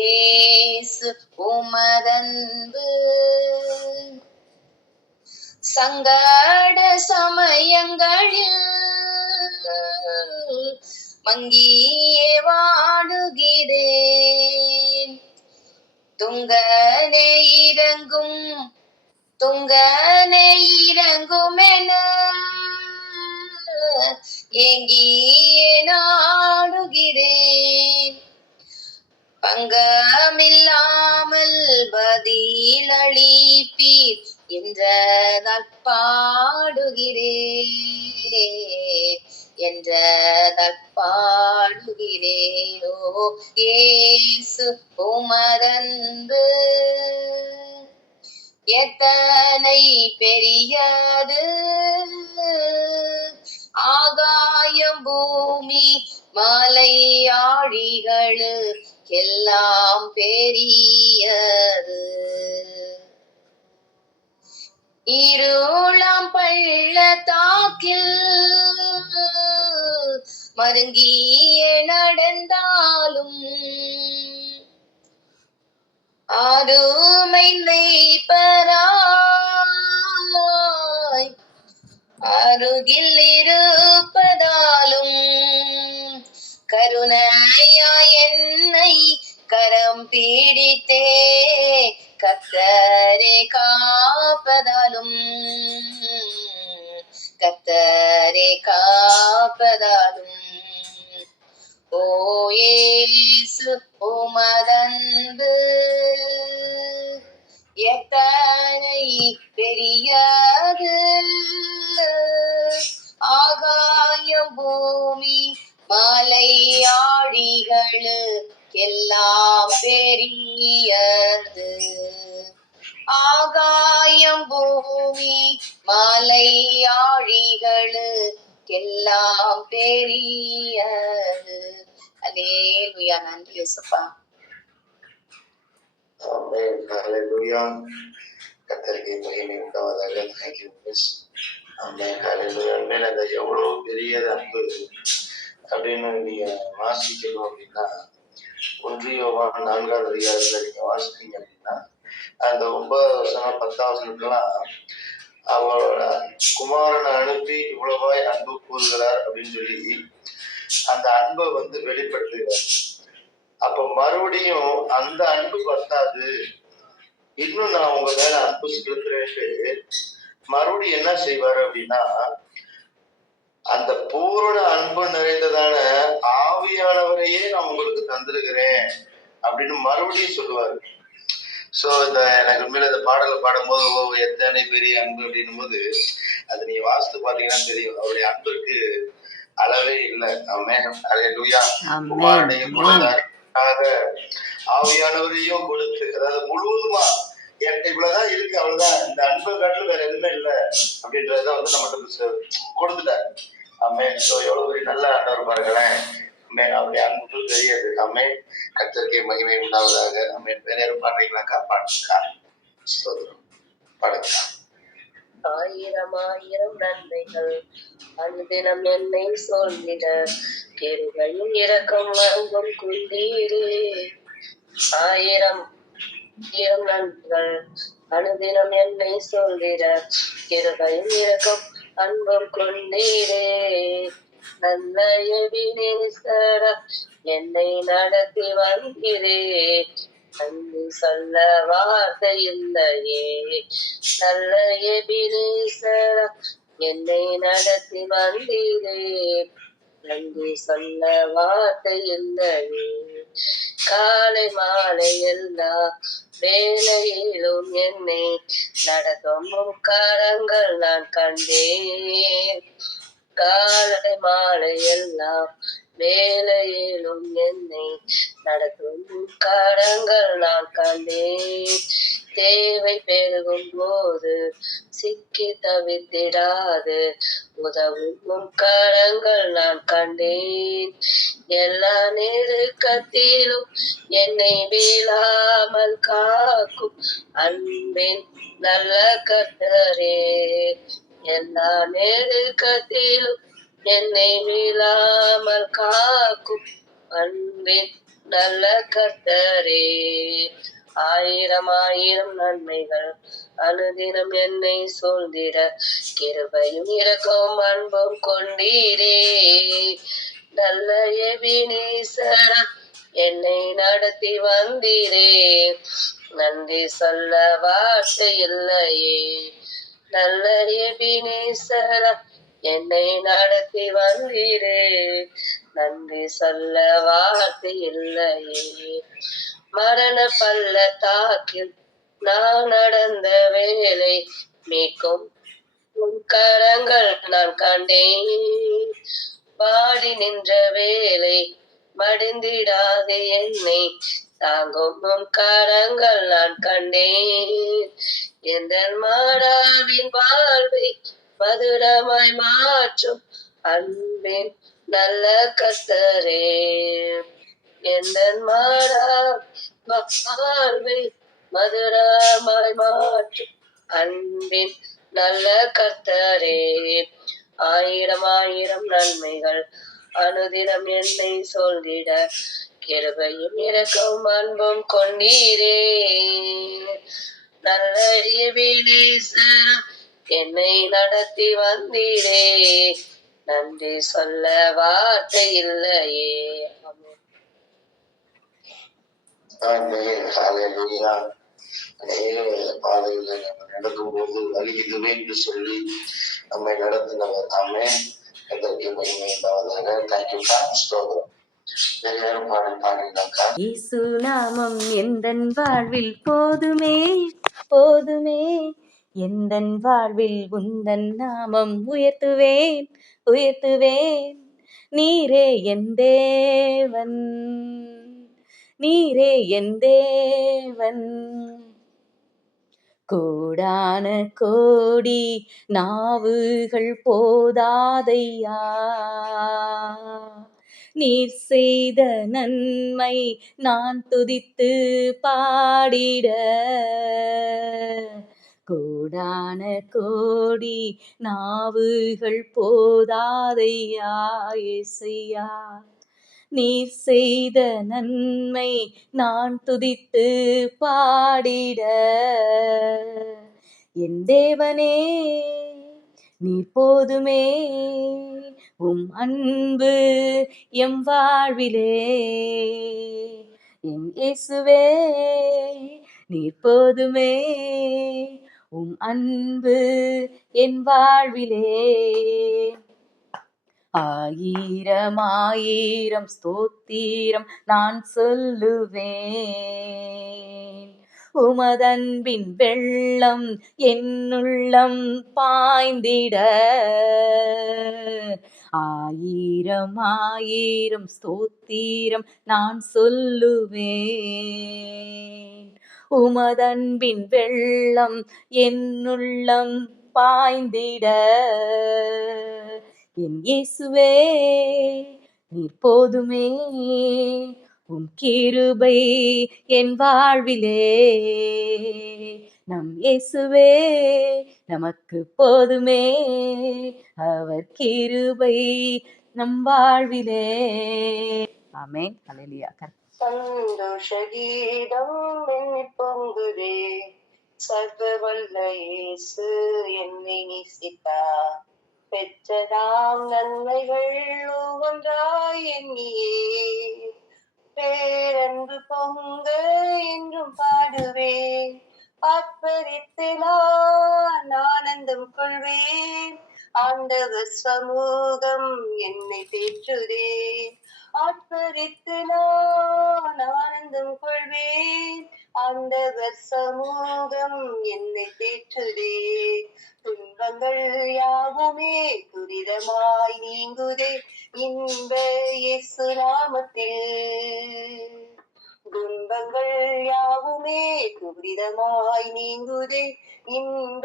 ஏசு உமதன்பு சங்கட சமயங்களில் மங்கியே வாடுகிறேன். துங்கனே இறங்கும் என ஏங்கியே நாடுகிறேன். பங்கமில்லாமல் பதிலளிப்பீர் என்றதால் பாடுகிறேனோ இயேசு உமதன்பு எத்தனை பெரியது, ஆகாயம் பூமி மலை ஆழிகளுக்கெல்லாம் பெரியது. இருளாம் பள்ளத்தாக்கில் மருங்கியே நடந்தாலும் அருமை மேய்ப்பராய் அருகில் இருப்பதாலும் கருணையாய் என்னை கரம் பிடித்தே கர்த்தரே காப்பதாலும் ஓ இயேசு உமதன்பு எத்தனை பெரியது, ஆகாயம் பூமி மலை ஆழிகளுக்கெல்லாம் பெரியது. ஆகாயம் பூமி மலை ஆழிகளுக்கெல்லாம் பெரியது. அல்லேலூயா. நன்றி இயேசுப்பா. ஆமென். ஹல்லேலூயா. கர்த்தருக்கு மகிமை உண்டாவதாக. Thank you miss. ஆமென். ஹல்லேலூயா. உண்மையில அது எவ்வளவு பெரியது அன்பு அப்படின்னு நீங்க வாசிக்கணும் அப்படின்னா 1 யோவான் 4ஆம் அதிகாரத்துல நீங்க வாசிச்சீங்க அப்படின்னா அந்த 9 வசனம் 10 வசனத்துலாம் அவரோட குமாரனை அனுப்பி இவ்வளவாய் அன்பு கூறுகிறார் அப்படின்னு சொல்லி அந்த அன்பை வெளிப்படுத்துகிறார். அப்ப மறுபடியும் அந்த அன்பு பத்தாது, இன்னும் நான் உங்க மேல அன்பு செலுத்துறேன்ட்டு மறுபடியும் என்ன செய்வாரு அப்படின்னா அந்த பூரண அன்பு நிறைந்ததான ஆவியானவரையே நான் உங்களுக்கு தந்திருக்கிறேன் அப்படின்னு மறுபடியும் சொல்லுவாரு. சோ எனக்கு உண்மையில இந்த பாடலை பாடும்போது எத்தனை பெரிய அன்பு அப்படின்னும் போது அது நீ வாசித்து பாத்தீங்கன்னா தெரியும். அவருடைய அன்புக்கு அளவே இல்லை. ஆமென். ஹல்லேலூயா. குமாரனையும் கொடுத்தார், ஆவியானவரையும் கொடுத்து, அதாவது முழுவதுமா எனக்கு இவ்வளவுதான் இருக்கு, அவ்வளவுதான், இந்த அன்பை காட்டிலும் வேற எதுவுமே இல்லை அப்படின்றத நம்மகிட்ட கொடுத்துட்டாரு. ஆமென். சோ எவ்வளவு பெரிய நல்ல ஆண்டவர் பாருங்களேன். ஆமென். அவருடைய அன்பு தெரியாது. ஆமென். கர்த்தருக்கே மகிமை உண்டாவதாக. ஆமென். வேற யாரும் பாடுறீங்களாக்கா? பாடுங்க. ஸ்தோத்திரம். பாடுங்க. ஆயிரம் ஆயிரம் நன்மைகள் அனுதினம் என்னை சொல்லிட கிருபையும் இரக்கம் அன்பும் கொண்டீரே. ஆயிரம் நன்மைகள் அனுதினம் என்னை சொல்லிட கிருபையும் இரக்கம் அன்பும் கொண்டீரே. நல்ல எபினேசரா என்னை நடத்தி வந்தீரே. நன்றி சொல்ல வார்த்தை இல்லையே. நல்ல எபினேசரா என்னை நடத்தி வந்தீரே. நன்றி சொல்ல வார்த்தை இல்லையே. காலை மாலை எல்லா வேலையிலும் என்னை நடத்தும் கரங்கள் நான் கண்டேன். காலை மாலை எல்லாம் வேலையிலும் என்னை நடத்தும் கரங்கள் நான் கண்டேன். தேவை பெருகும் போது சிக்கி தவித்திடாது உதவும் கரங்கள் நான் கண்டேன். எல்லா நெருக்கத்திலும் என்னை வீழாமல் காக்கும் அன்பின் நல்ல கர்த்தரே. எல்லா நெருக்கத்திலும் என்னை வீழாமல் காக்கும் அன்பின் நல்ல கர்த்தரே. ஆயிரம் ஆயிரம் நன்மைகள் அனுதினம் என்னை சூழ்ந்திட கிருபையும் இரக்கம் அன்பும் கொண்டீரே. நல்ல எபினேசரா என்னை நடத்தி வந்தீரே. நன்றி சொல்ல வார்த்தை இல்லையே. நல்ல எபினேசரா என்னை நடத்தி வந்தீரே. நன்றி சொல்ல வார்த்தை இல்லையே. மரண பள்ளத்தாக்கில் நான் நடந்த வேலை மீட்கும் உம் கரங்கள் நான் கண்டேன். பாடி நின்ற வேலை மடிந்திடாது என்னை தாங்கும் உம் கரங்கள் நான் கண்டேன். என்ற மாறாவின் வாழ்வை மதுரமாய் மாற்றும் அன்பின் நல்ல கர்த்தரே. என்ற மாறா வாழ்வை மதுரமாய் மாற்றும் அன்பின் நல்ல கர்த்தரே. ஆயிரம் ஆயிரம் நன்மைகள் அனுதினம் என்னை சொல்லிட கிருபையும் இரக்கம் அன்பும் கொண்டீரே. நல்ல எபினேசரா என்னை நடத்தி வந்தீரே. நன்றி சொல்ல வார்த்தை இல்லையே. ஆமென். ஹல்லேலூயா. அநேக பாதையில நம்ம நடக்கும்போது வழி இதுவே என்று சொல்லி நம்மை நடத்தினவர். ஆமென். கர்த்தருக்கு மகிமை உண்டாவதாக. தேங்க்யூ ஸ்தோத்திரம். வேற யாரும் பாடினாக்கா? இயேசு நாமம் எந்தன் வாழ்வில் போதுமே போதுமே. எந்தன் வாழ்வில் உந்தன் நாமம் உயர்த்துவேன் உயர்த்துவேன். நீரே என் தேவன் நீரே என் தேவன். கோடான கோடி நாவுகள் போதாதையா, நீர் செய்த நன்மை நான் துதித்து பாடிட. கோடான கோடி நாவுகள் போதாதையா இயேசையா, நீர் செய்த நன்மை நான் துதித்து பாடிட. என் தேவனே நீர் போதுமே, உம் அன்பு எம் வாழ்விலே. என் இயேசுவே நீர் போதுமே, உம் அன்பு என் வாழ்விலே. ஆயிரம் ஆயிரம் ஸ்தோத்திரம் நான் சொல்லுவேன். உமதன்பின் வெள்ளம் என்னுள்ளம் பாய்ந்திட. ஆயிரம் ஆயிரம் ஸ்தோத்திரம் நான் சொல்லுவேன். உமதன்பின் வெள்ளம் என்னுள்ளம் பாய்ந்திட. என் இயேசுவே நீர் போதுமே, உம் கிருபை என் வாழ்விலே. நம் இயேசுவே நமக்கு போதுமே, அவர் கிருபை நம் வாழ்விலே. ஆமென். ஹல்லேலூயா. சந்தோஷ கீதம் என்னில் பொங்குதே. சர்வ வல்ல இயேசு என்னை நேசித்தார். பெற்றதாம் நன்மைகள் ஒவ்வொன்றாய் எண்ணியே பேரன்பு பொங்க என்றும் பாடுவேன். ஆர்ப்பரித்து நான் ஆனந்தம் கொள்வேன். ஆண்டவர் சமூகம் என்னை தேற்றுதே. ஆர்ப்பரித்து நான் ஆனந்தம் கொள்வேன். ஆண்டவர் சமூகம் என்னை தேற்றுதே. துன்பங்கள் யாவுமே துரிதமாய் நீங்குதே இன்ப இயேசு நாமத்தில். துன்பங்கள் யாவுமே துரிதமாய் நீங்குதே இன்ப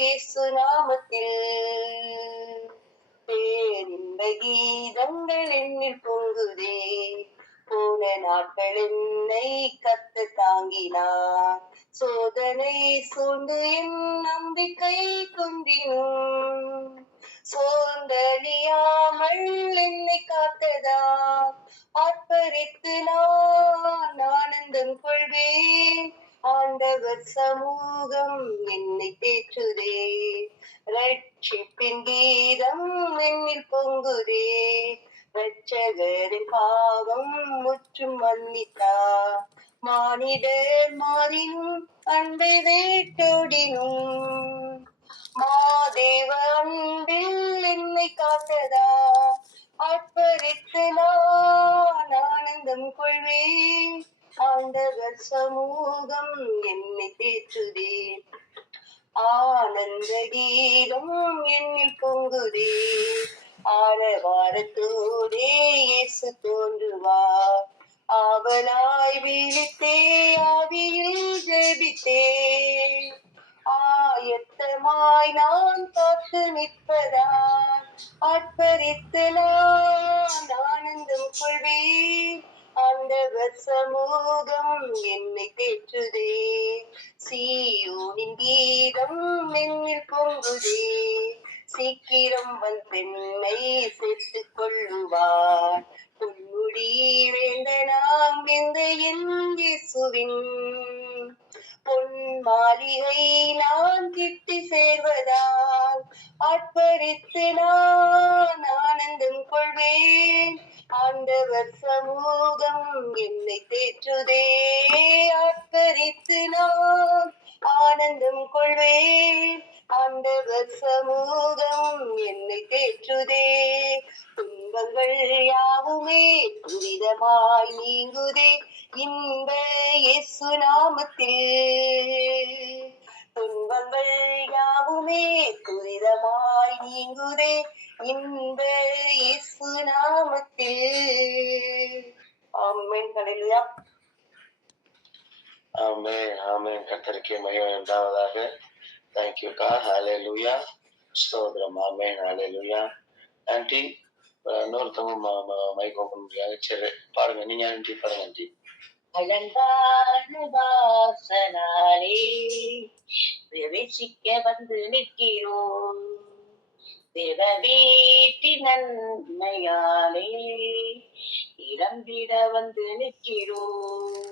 இயேசு நாமத்தில். பேரின்ப கீதங்கள் என்னில் பொங்குதே. போன நாட்கள் என்னை கத்து தாங்கினார். சோதனை சூழ்ந்து என் நம்பிக்கை குன்றினும் சோர்ந்தழியாமல் என்னை காத்ததார். ஆர்ப்பரித்து நான் ஆனந்தம் கொள்வேன். ஆண்டவர் சமூகம் என்னை தேற்றுதே. ரட்சிப்பின் கீதம் என்னில் பொங்குதே. ரட்சகரின் பாவம் முற்றும் மன்னித்தார். மானிடர் மாறினும் அன்பை வேட்டோடினும் மாதேவ அன்பில் என்னை காத்ததா. ஆர்ப்பரித்து நான் ஆனந்தம் கொள்வேன். ஆண்டவர் சமூகம் என்னை தேற்றுதே. ஆனந்த கீதம் என்னில் பொங்குதே. ஆரவாரத்தோடே இயேசு தோன்றுவார். ஆவலாய் விழித்தே ஆவியில் ஜெபித்தே. ஆயத்தமாய் நான் காத்து நிற்பதால் ஆர்ப்பரித்து நான் ஆனந்தம் கொள்வேன். ஆண்டவர் சமூகம் என்னை தேற்றுதே. சீயோனின் கீதம் என்னில் பொங்குதே. சீக்கிரம் வந்தென்னை சேர்த்துக் கொள்ளுவார். பொன்முடி வேந்தனாம் எந்த என் இயேசுவின் பொன் மாளிகை நான் கிட்டி சேர்வதால் ஆர்ப்பரித்து நான் ஆனந்தம் கொள்வேன். ஆண்டவர் சமூகம் என்னை தேற்றுதே. ஆர்ப்பரித்து நான் ஆனந்தம் கொள்வேன். ஆண்டவர் சமூகம் என்னை தேற்றுதே. துன்பங்கள் யாவுமே துரிதமாய் நீங்குதே இன்ப இயேசு நாமத்தில். துன்பங்கள் யாவுமே துரிதமாய் நீங்குதே இன்ப இயேசு நாமத்தில். ஆமென். ஹல்லேலூயா. ஆமென் ஆமென். கர்த்தருக்கே மகிமை உண்டாவதாக. தேங்க்யூக்கா. ஹalleluya. ஸ்தோத்திரம். ஆமென். ஹalleluya. ஆன்ட்டி இன்னொருத்தவங்க மைக் ஓபன் பண்ணிருக்காங்க. சரி பாருங்க, நீங்க ஆன்ட்டி பாருங்க. ஆன்ட்டி அலங்கார வாசனாலே பிரவேசிக்க வந்து நிற்கிறோம். தேவ வீட்டி நன்மையாலே இறந்திட வந்து நிற்கிறோம்.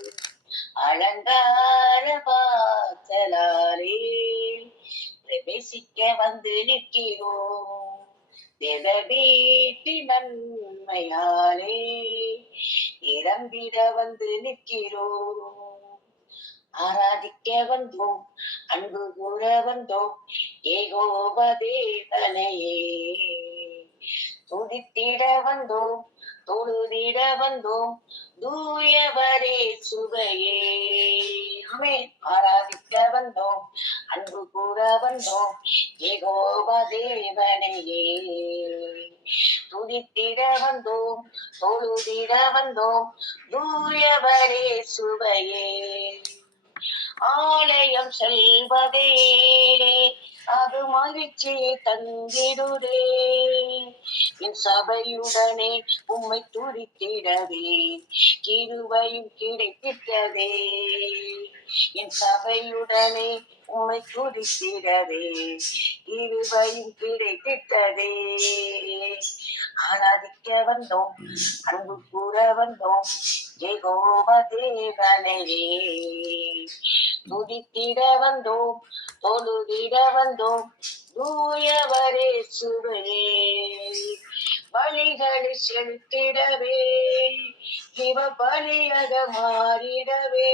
அலங்கார வாசலாலே பிரவேசிக்க வந்து நிற்கிறோம். தேவ வீட்டி நன்மையாலே இறந்திட வந்து நிற்கிறோம். ஆராதிக்க வந்தோம், அன்பு கூற வந்தோம், ஏகோவ தேவனையே. துதித்திட வந்தோம், தொழுதிட வந்தோம், தூயவரே சுவையே. ஆராதிக்க வந்தோம், அன்பு கூற வந்தோம், ஏகோவ தேவனையே. துதித்திட வந்தோம், தொழுதிட வந்தோம், தூயவரே சுவையே. ஆலயம் செல்வதே அது மகிழ்ச்சியை தந்திடுதே. என் சபையுடனே உம்மை துதித்திடவே கிருபையும் கிடைத்திட்டதே. என் சபையுடனே உம்மை துதித்திடவே கிருபையும் கிடைத்திட்டதே. ஆராதிக்க வந்தோம், அன்பு கூற வந்தோம், யெகோவ தேவனையே. துதித்திட வந்தோம், தொழுதிட வந்தோம், தூயவரே சுவையே. பலிகளை செலுத்திடவே இவ பலியாக மாறிடவே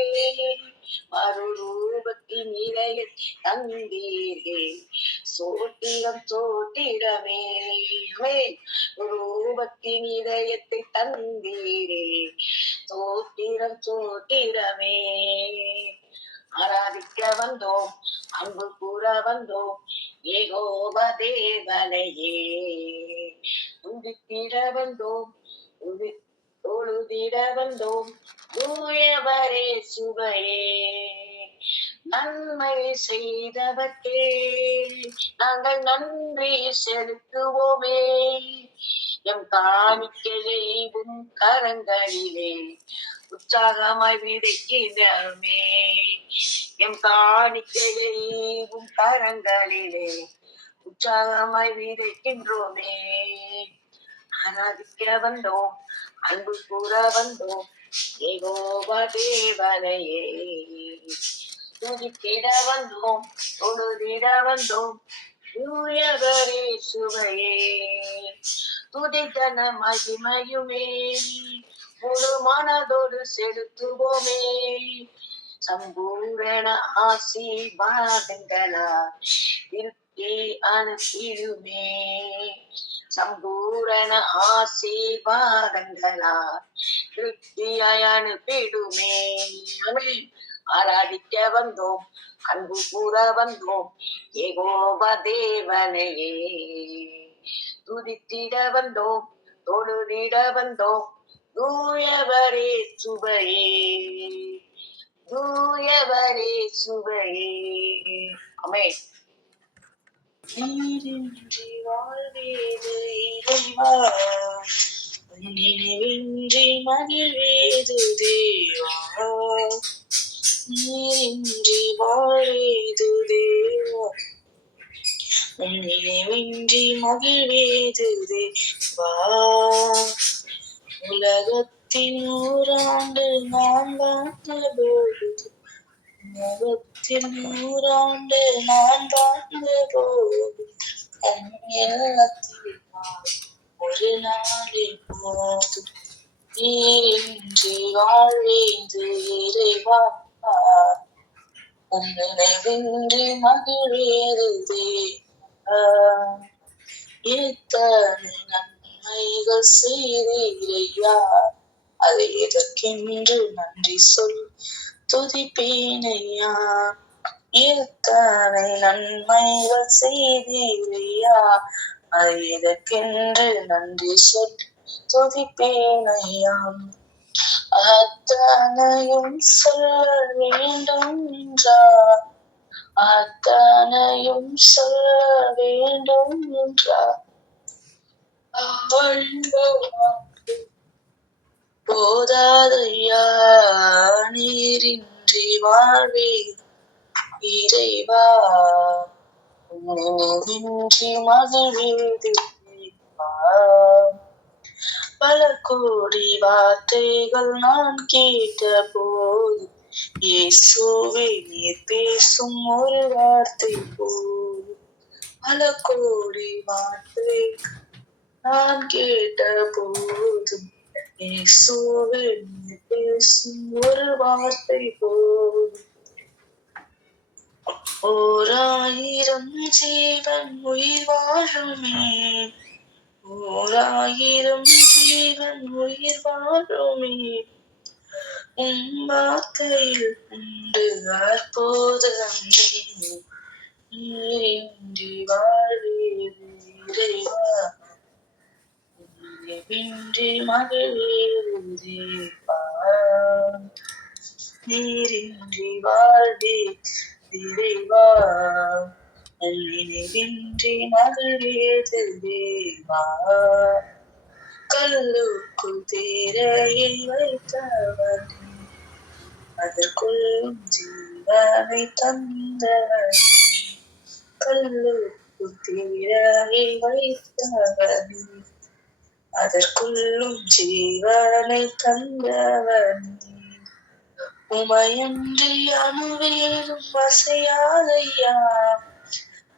மறுரூபத்தின் இறைய தந்தீரே. சோட்டிடம் சோட்டிடமே ரூபத்தின் இதயத்தை தந்தீரே. சோட்டிடம் சோட்டிடமே. ஆராதிக்க வந்தோம், அன்பு கூற வந்தோம், யெகோவ தேவனையே. துதித்திட வந்தோம், தொழுதிட வந்தோம், தூயவரே சுவையே. நன்மை செய்தவர்க்கே நாங்கள் நன்றி செலுத்துவோமே. எம் காணிக்கையை உம் கரங்களிலே உற்சாகமாய் விதைக்கிறோமே. எம் காணிக்கையை உம் கரங்களிலே உற்சாகமாய் விதைக்கின்றோமே. ஆராதிக்க வந்தோம், அன்பு கூற வந்தோம், யெகோவா தேவனையே. துதித்திட வந்தோம், தொழுதிட வந்தோம், தூயவரே சுவையே. துதித்தன மகிமையுமே முழு மனதோடு செலுத்துவோமே. சம்பூரண ஆசீர்வாதங்களா திருப்தி அனுப்பிடுமே. சம்பூரண ஆசீர்வாதங்களா திருப்தியாய் அனுப்பிடுமே. ஆராதிக்க வந்தோம், அன்பு கூற வந்தோம், யெகோவா தேவனையே. துதித்திட வந்தோம், தொழுதிட வந்தோம், தூயவரே சுவையே. தூயவரே சுவையே. ஆமென். நீரின்றி வாழ்வேது இறைவா, நினைவின்றி மகிழ்வேது தேவா. நீரின்றி வாழ்வேது தேவா, நினைவின்றி மகிழ்வேது தேவா. உலகத்தின் 100 ஆண்டு நான் வாழ்ந்தபோது, உலகத்தில் 100 ஆண்டு நான் வாழ்ந்தபோது, எண்ணத்தில் ஒரு நாளே போதும். நீரின்றி வாழ்வேது இறைவா, நினைவின்றி மகிழ்வேது தேவா. எத்தனை நன்மைகள் செய்தீரையா, அதை எதற்கென்று நன்றி சொல் துதிப்பேனையா. எத்தனை நன்மைகள் செய்தீரையா, அதை எதற்கென்று நன்றி சொல் துதிப்பேனையா. அத்தனையும் சொல்ல வேண்டும் என்றார், அத்தனையும் சொல்ல வேண்டும் என்றார். போதாதையா, நீரின்றி வாழ்வே இறைவா, நினைவின்றி மகிழ்வேது தேவா. பல கோடி வார்த்தைகள் நான் கேட்ட போது, இயேசுவே நீர் பேசும் ஒரு வார்த்தை போது. பல கோடி வார்த்தைகள் நான் கேட்ட போது, இயேசுவே நீர் பேசும் ஒரு வார்த்தை போது. 1000 ஜீவன் உயிர் வாழுமே, 1000 ஜீவன் உயிர் வாழுமே, உன் வார்த்தையில் உண்டு அற்புதமே. நீரின்றி வாழ்வேது இறைவா, நினைவின்றி மகிழ்வேது தேவா. நீரின்றி வாழ்வே இறைவா, நினைவின்றி மகிழ்வேது தேவா. கல்லுக்குள் தேரையை வைத்தவன், அதற்குள்ளும் ஜீவனை தந்தவன். கல்லுக்குள் தேரையை வைத்தவன், அதற்குள்ளும் ஜீவனை தந்தவன். உமையன்றி அணுவேதும் அசையாதையா,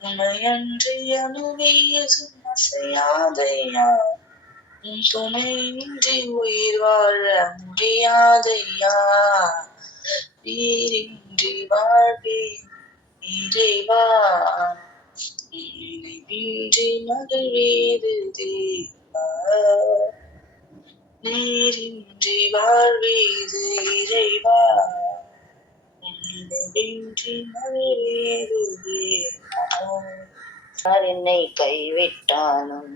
உமையன்றி அணுவேதும் அசையாதையா. உன் துணையின்றி உயிர் வாழ முடியாதையா. நீரின்றி வாழ்வே இறைவா, நினைவின்றி மகிழ்வேது தேவா. நீரின்றி வாழ்வேது இறைவா, நினைவின்றி மகிழ்வேது தேவா. யார் என்னை கைவிட்டாலும்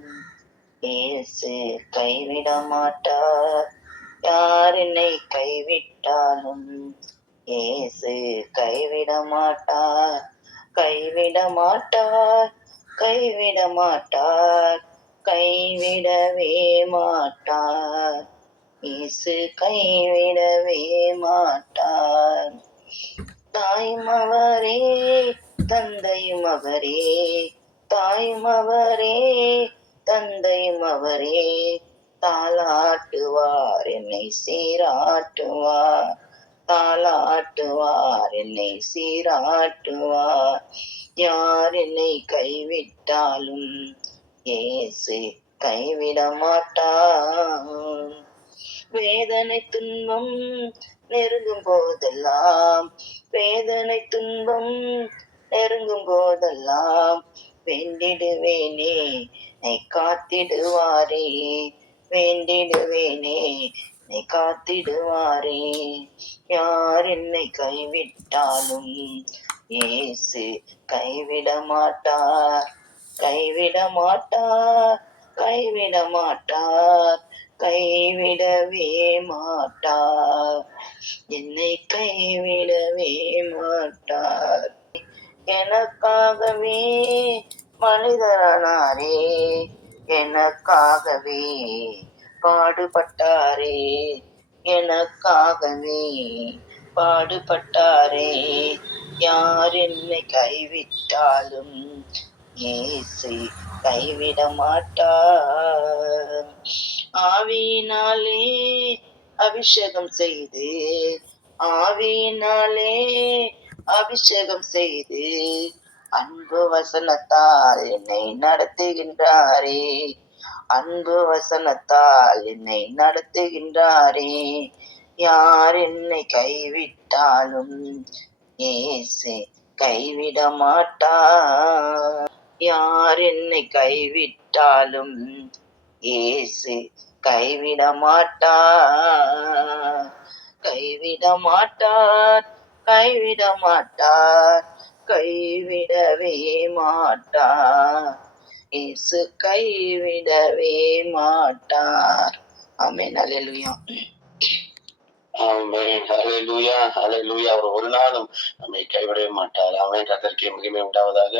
இயேசு கைவிட மாட்டார். யார் என்னை கைவிட்டாலும் இயேசு கைவிட மாட்டார். கைவிட மாட்டார், கைவிட மாட்டார். கைவிடவே மாட்டார். இயேசு கைவிடவே மாட்டார். தாயும் அவரே, தந்தையும் அவரே, தாயும் அவரே, தந்தையும் அவரே, தாலாட்டுவார் என்னை சீராட்டுவார், தாலாட்டுவார் என்னை சீராட்டுவார். யார் என்னை கைவிட்டாலும் இயேசு கைவிட மாட்டார். வேதனை துன்பம் நெருங்கும் போதெல்லாம், வேதனை துன்பம் நெருங்கும் போதெல்லாம், வேண்டிடுவேனே என்னை காத்திடுவாரே, வேண்டிடுவேனே என்னை காத்திடுவாரே. யார் என்னை கைவிட்டாலும் இயேசு கைவிட மாட்டார், கைவிட மாட்டார், கைவிட மாட்டார், கைவிடவே மாட்டார், என்னை கைவிடவே மாட்டார். எனக்காகவே மனிதரானாரே, எனக்காகவே பாடுபட்டாரே, எனக்காகவே பாடுபட்டாரே. யார் என்னை கைவிட்டாலும் இயேசு கைவிட மாட்டார். ஆவியினாலே அபிஷேகம் செய்து, ஆவியினாலே அபிஷேகம் செய்து, அன்பு வசனத்தால் என்னை நடத்துகின்றாரே, அன்பு வசனத்தால் என்னை நடத்துகின்றாரே. யார் என்னை கைவிட்டாலும் இயேசு கைவிட மாட்டார். யார் என்னை கைவிட்டாலும் இயேசு கைவிட மாட்டார், கைவிட மாட்டார், கைவிட மாட்டார், கைவிடவே மாட்டார், இயேசு கைவிடவே மாட்டார். ஆமென். அல்லேலூயா. ஆமென். ஹல்லேலூயா, ஹல்லேலூயா. அவர் ஒரு நாளும் நம்மை கைவிடவே மாட்டார். ஆமென். கர்த்தருக்கே மகிமை உண்டாவதாக.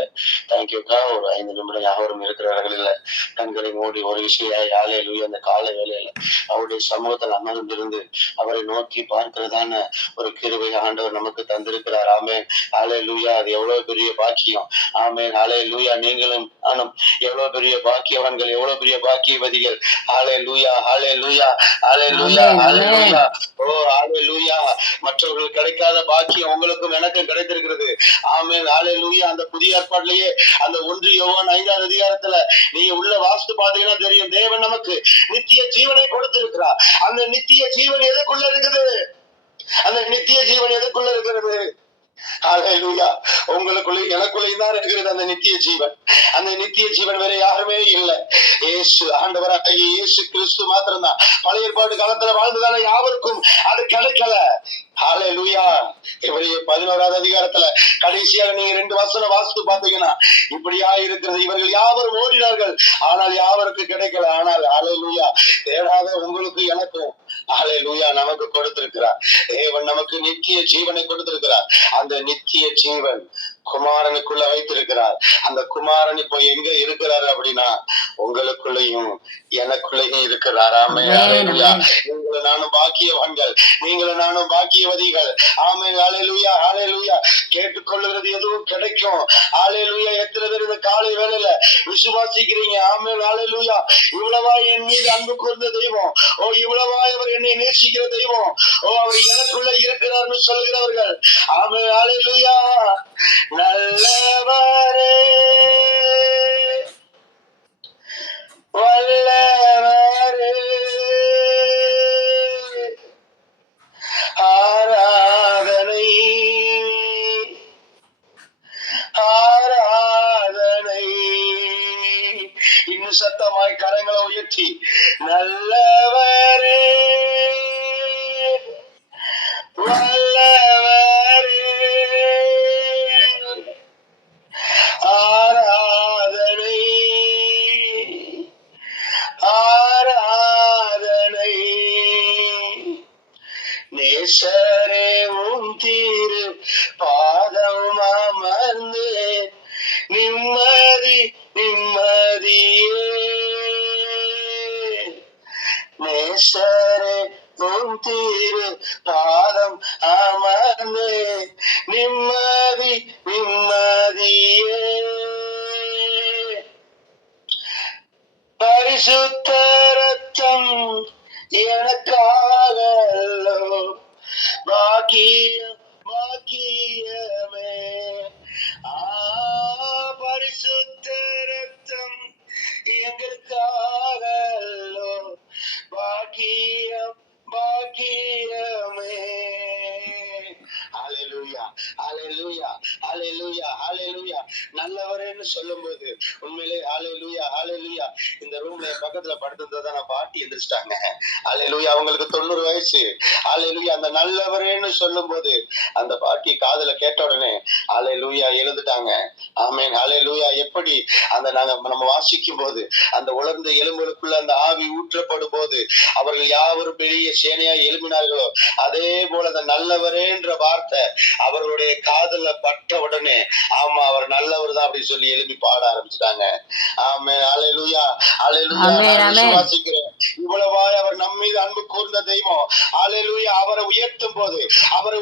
தேங்க்யூக்கா. ஒரு 5 நிமிடம் யாவரும் இருக்கிற இடங்களில் கண்களை மூடி ஒரு விஷயம் ஹல்லேலூயா. அந்த கால வேளையில அவருடைய சமூகத்தில் அமர்ந்திருந்து அவரை நோக்கி பார்க்கிறதான ஒரு கிருபை ஆண்டவர் நமக்கு தந்திருக்கிறார். ஆமென். ஹல்லேலூயா. அது எவ்வளவு பெரிய பாக்கியம். ஆமென். ஹல்லேலூயா. நீங்களும் நானும் எவ்வளவு பெரிய பாக்கியவான்கள், எவ்வளவு பெரிய பாக்கியவதிகள். ஹல்லேலூயா, ஹல்லேலூயா, ஹல்லேலூயா, ஹல்லேலூயா. ஓ ஹல்லேலூயா. மற்றவர்களுக்கு கிடைக்காத பாக்கியம் உங்களுக்கும் எனக்கும் கிடைத்திருக்கிறது. ஆமென். ஹல்லேலூயா. அந்த புதிய ஏற்பாட்டிலேயே அந்த 1 யோவான் 5ஆம் அதிகாரத்துல நீங்க உள்ள வாசித்து பார்த்தீங்கன்னா தெரியும், தேவன் நமக்கு நித்திய ஜீவனை கொடுத்திருக்கிறார். அந்த நித்திய ஜீவன் எதுக்குள்ள இருக்குது? அந்த நித்திய ஜீவன் எதுக்குள்ள இருக்கிறது? ஹல்லேலூயா. உங்களுக்குள்ள எனக்குள்ளேயும் தான் இருக்கிறது அந்த நித்திய ஜீவன். அந்த நித்திய ஜீவன் வேற யாருமே இல்லை. இயேசு ஆண்டவராக இயேசு கிறிஸ்து மாத்திரம்தான். பழைய ஏற்பாடு காலத்துல வாழ்ந்ததால யாவருக்கும் அது கிடைக்கல. ஹல்லேலூயா. இவரைய 11ஆவது அதிகாரத்துல கடைசியாக நீங்க 2 வசனம் வாசித்து பார்த்தீங்கன்னா இப்படியா இருக்கிறது, இவர்கள் யாவரும் ஓடினார்கள் ஆனால் யாவருக்கு கிடைக்கல. ஆனால் ஹல்லேலூயா, தேடாத உங்களுக்கு எனக்கும் ஹல்லேலூயா நமக்கு கொடுத்திருக்கிறார். தேவன் நமக்கு நித்திய ஜீவனை கொடுத்திருக்கிறார். அந்த நித்திய ஜீவன் குமாரனுக்குள்ள வைத்திருக்கிறார். அந்த குமாரன் இப்போ எங்க இருக்கிறாரு அப்படின்னா உங்களுக்குள்ளயும் எனக்குள்ளயும் இருக்கிறார். ஆமென். ஹல்லேலூயா. நீங்களும் நானும் பாக்கியவான்கள், நீங்களும் நானும் பாக்கியவதிகள். ஆமென். ஹல்லேலூயா, ஹல்லேலூயா. கேட்டுக்கொள்ளுகிறது எதுவும் கிடைக்கும். ஹல்லேலூயா. எத்தனை பேர் இந்த காலை வேளையில விசுவாசிக்கிறீங்க? ஆமென். ஹல்லேலூயா. இவ்வளவா என் மீது அன்பு கூர்ந்த தெய்வம், ஓ இவ்வளவா அவர் என்னை நேசிக்கிற தெய்வம், ஓ அவர் எனக்குள்ள இருக்கிறார்னு சொல்கிறவர்கள். ஆமென். ஹல்லேலூயா. நல்லவரே, வல்லவரே, ஆராதனை, ஆராதனை. இன்னும் சத்தமாய் கரங்களை உயர்த்தி நல்லவரே, வல்லவரே, ஆராதனை, ஆராதனை. நேசரே உம் திரு பாதம் அமர்ந்து நிம்மதி நிம்மதியே பாக்கியமே. பரிசுத்த ரத்தம் எங்களுக்காகல்லோ, பாக்கியம் பாக்கியமே. ஹalleluya ஹalleluya ஹalleluya ஹalleluya. நல்லவரேன்னு சொல்லும்போது உண்மையிலே ஹalleluya ஹalleluya. இந்த ரூம்ல பக்கத்துல படுத்திருந்தா நான் பாட்டி எந்திரிச்சிட்டாங்க. ஹalleluya. அவங்களுக்கு 90 வயசு. ஹalleluya. அந்த நல்லவரேன்னு சொல்லும்போது அந்த பாட்டி காதுல கேட்ட உடனே ஹalleluya எழுந்துட்டாங்க. ஆமென் ஹalleluya. எப்படி அந்த நம்ம வாசிக்கும் போது அந்த உலர்ந்த எலும்புகளுக்குள்ள அந்த ஆவி ஊற்றப்படும் போது அவர்கள் யாவரும் பெரிய சேனையா எழும்பினார்களோ, அதே போல அந்த நல்லவரேன்ற வார்த்தை அவர்களுடைய காதுல பட்ட உடனே ஆமா அவர் நல்லவர் தான் அப்படின்னு சொல்லி எழுப்பி பாட ஆரம்பிச்சிட்டாங்க. ஆமென் ஹalleluya ஹalleluya. நான் விசுவாசிக்கிறேன் இவ்வளவாய் அவர் நம்ம மீது அன்பு கூர்ந்த தெய்வம். ஹalleluya. அவரை உயர்த்தும் போது அவரை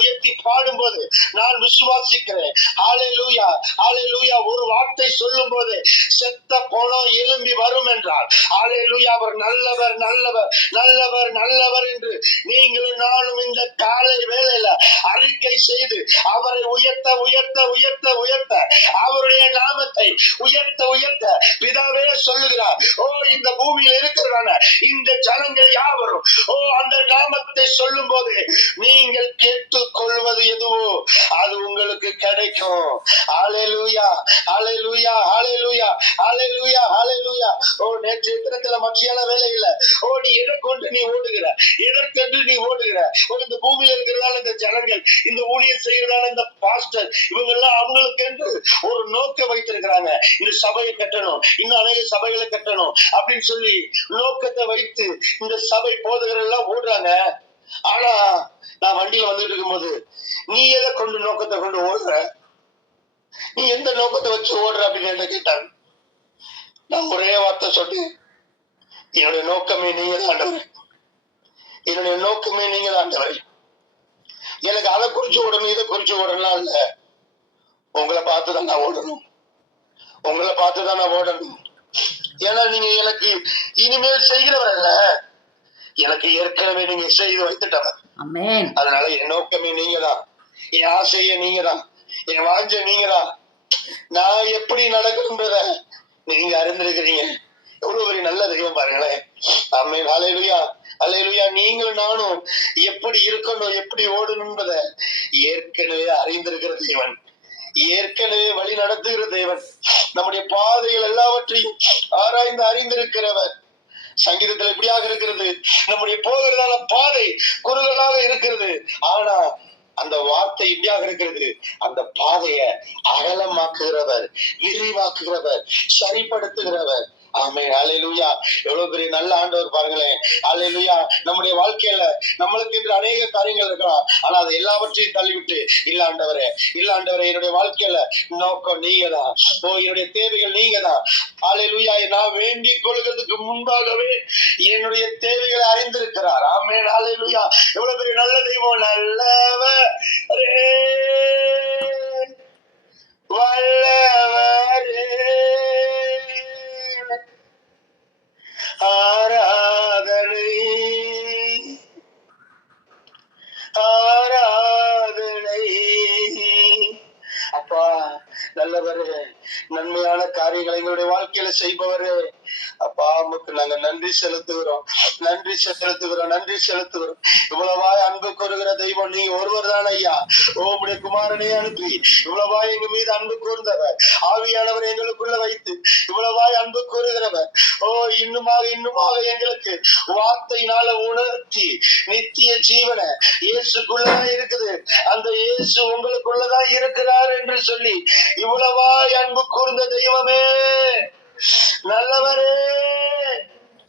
உயர்த்தி பாடும் போது நான் விசுவாசிக்கிறேன். ஹalleluya ஹalleluya. ஒரு வார்த்தை சொல்லும் போது செத்த போனோம் எழும்பி வரும் என்றால் ஹalleluya அவர் நல்லவர் நல்லவர் நல்லவர் நல்லவர் என்று நீங்களும் நானும் இந்த காலை வேளையில அறிக்கை செய்து அவரை உயர்த்த உயர்த்த உயர்த்த உயர்த்த அவருடைய நாமத்தை உயர்த்த உயர்த்த பிதாவே சொல்லுகிறார். ஓ இந்த பூமியில் இருக்கிறதான இந்த ஜனங்கள் யாவரும் ஓ அந்த நாமத்தை சொல்லும் போது நீங்கள் கேட்டுக் கொள்வது எதுவோ அது உங்களுக்கு கிடைக்கும். ஹalleluya ஹalleluya ஹalleluya ஹalleluya ஹalleluya. ஓ நேற்றைய தினத்துல மத்தியான வேலையில ஓ நீ எதை கொண்டு நீ ஓடுகிற, எதற்கென்று நீ ஓடுகிற? இந்த பூமியில இருக்கிறதால இந்த ஜனங்கள் இந்த ஊழியம் செய்யறதால இந்த பாஸ்டர் இவங்க எல்லாம் அவங்களுக்கு என்று ஒரு நோக்கம் வைத்திருக்கிறாங்க. இந்த சபையை கட்டணும், இன்னும் அநேக சபைகளை கட்டணும் அப்படின்னு சொல்லி நோக்கத்தை வைத்து இந்த சபை போதகர்கள் எல்லாம் ஓடுறாங்க. ஆனா நான் வண்டியில வந்துட்டு இருக்கும்போது நீ எதை கொண்டு நோக்கத்தை கொண்டு ஓடுற, நீ எந்த நோக்கத்தை வச்சு ஓடுற அப்படின்னு என்ன கேட்டாங்க. நான் ஒரே வார்த்தை சொன்னேன், என்னுடைய நோக்கமே நீங்க தான் ஆண்டவரே, என்னுடைய நோக்கமே நீங்க தான் ஆண்டவரே. எனக்கு அதை குறிச்சு ஓடணும் இதை குறிச்சு ஓடணும் இல்ல, உங்களை பார்த்துதான் நான் ஓடணும், உங்களை பார்த்துதான் நான் ஓடணும். ஏன்னா நீங்க எனக்கு இனிமேல் செய்கிறவர் அல்ல, எனக்கு ஏற்கனவே நீங்க செய்து வைத்துட்டவர். அதனால என் நோக்கமே நீங்க தான், என் ஆசைய நீங்க தான், என் வாஞ்ச நீங்க தான். நான் எப்படி நடக்கும்ன்றத நீங்க அறிந்திருக்கிறீங்க. எவ்வளவு பெரிய நல்ல தெய்வம் பாருங்களேன். ஆமென் ஹalleluya ஹalleluya. நீங்களும் நானும் எப்படி இருக்கணும் எப்படி ஓடணும்ன்றத ஏற்கனவே அறிந்திருக்கிற தேவன், ஏற்கனவே வழி நடத்துகிற தேவன், நம்முடைய பாதைகள் எல்லாவற்றையும் ஆராய்ந்து அறிந்திருக்கிறவர். சங்கீதத்தில் எப்படியாக இருக்கிறது, நம்முடைய போகிறதான பாதை குறுகலாக இருக்கிறது, ஆனா அந்த வார்த்தை எப்படியாக இருக்கிறது, அந்த பாதைய அகலமாக்குகிறவர், விரிவாக்குகிறவர், சரிப்படுத்துகிறவர். ஆமென் ஹalleluya. எவ்வளவு பெரிய நல்ல ஆண்டவர் பாருங்களேன். ஹalleluya. நம்முடைய வாழ்க்கையில நம்மளுக்கு என்று அநேக காரியங்கள் இருக்கலாம், ஆனா அதை எல்லாவற்றையும் தள்ளிவிட்டு இல்ல ஆண்டவரே என்னுடைய வாழ்க்கையில நோக்கம் நீங்க தான், ஓ என்னுடைய தேவைகள் நீங்க தான். ஹalleluya. நான் வேண்டிக் கொள்கிறதுக்கு முன்பாகவே என்னுடைய தேவைகளை அறிந்திருக்கிறார். ஆமென் ஹalleluya. எவ்வளவு பெரிய நல்ல தெய்வம், நல்லவரே வல்லவரே ஆராதனை ஆராதனை. அப்பா நல்லவரே, நன்மையான காரியங்களை எங்களுடைய வாழ்க்கையில செய்பவரே, அப்பா உமக்கு நாங்க நன்றி செலுத்துகிறோம். இவ்வளவாய் அன்பு கூறுகிற தெய்வம் நீங்க ஒருவர் தான் ஐயா. உம்முடைய குமாரனை அனுப்பி இவ்வளவாய் எங்க மீது அன்பு கூர்ந்தவர், ஆவியானவர் எங்களுக்குள்ள வைத்து இவ்வளவாய் அன்பு கூறுகிறவர். ஓ இன்னுமாக எங்களுக்கு வார்த்தையினால உணர்த்தி நித்திய ஜீவனை இயேசுக்குள்ளதான் இருக்குது, அந்த இயேசு உங்களுக்குள்ளதான் இருக்கிறார் என்று சொல்லி இவ்வளவாய் அன்பு கூர்ந்த தெய்வமே, நல்லவரே.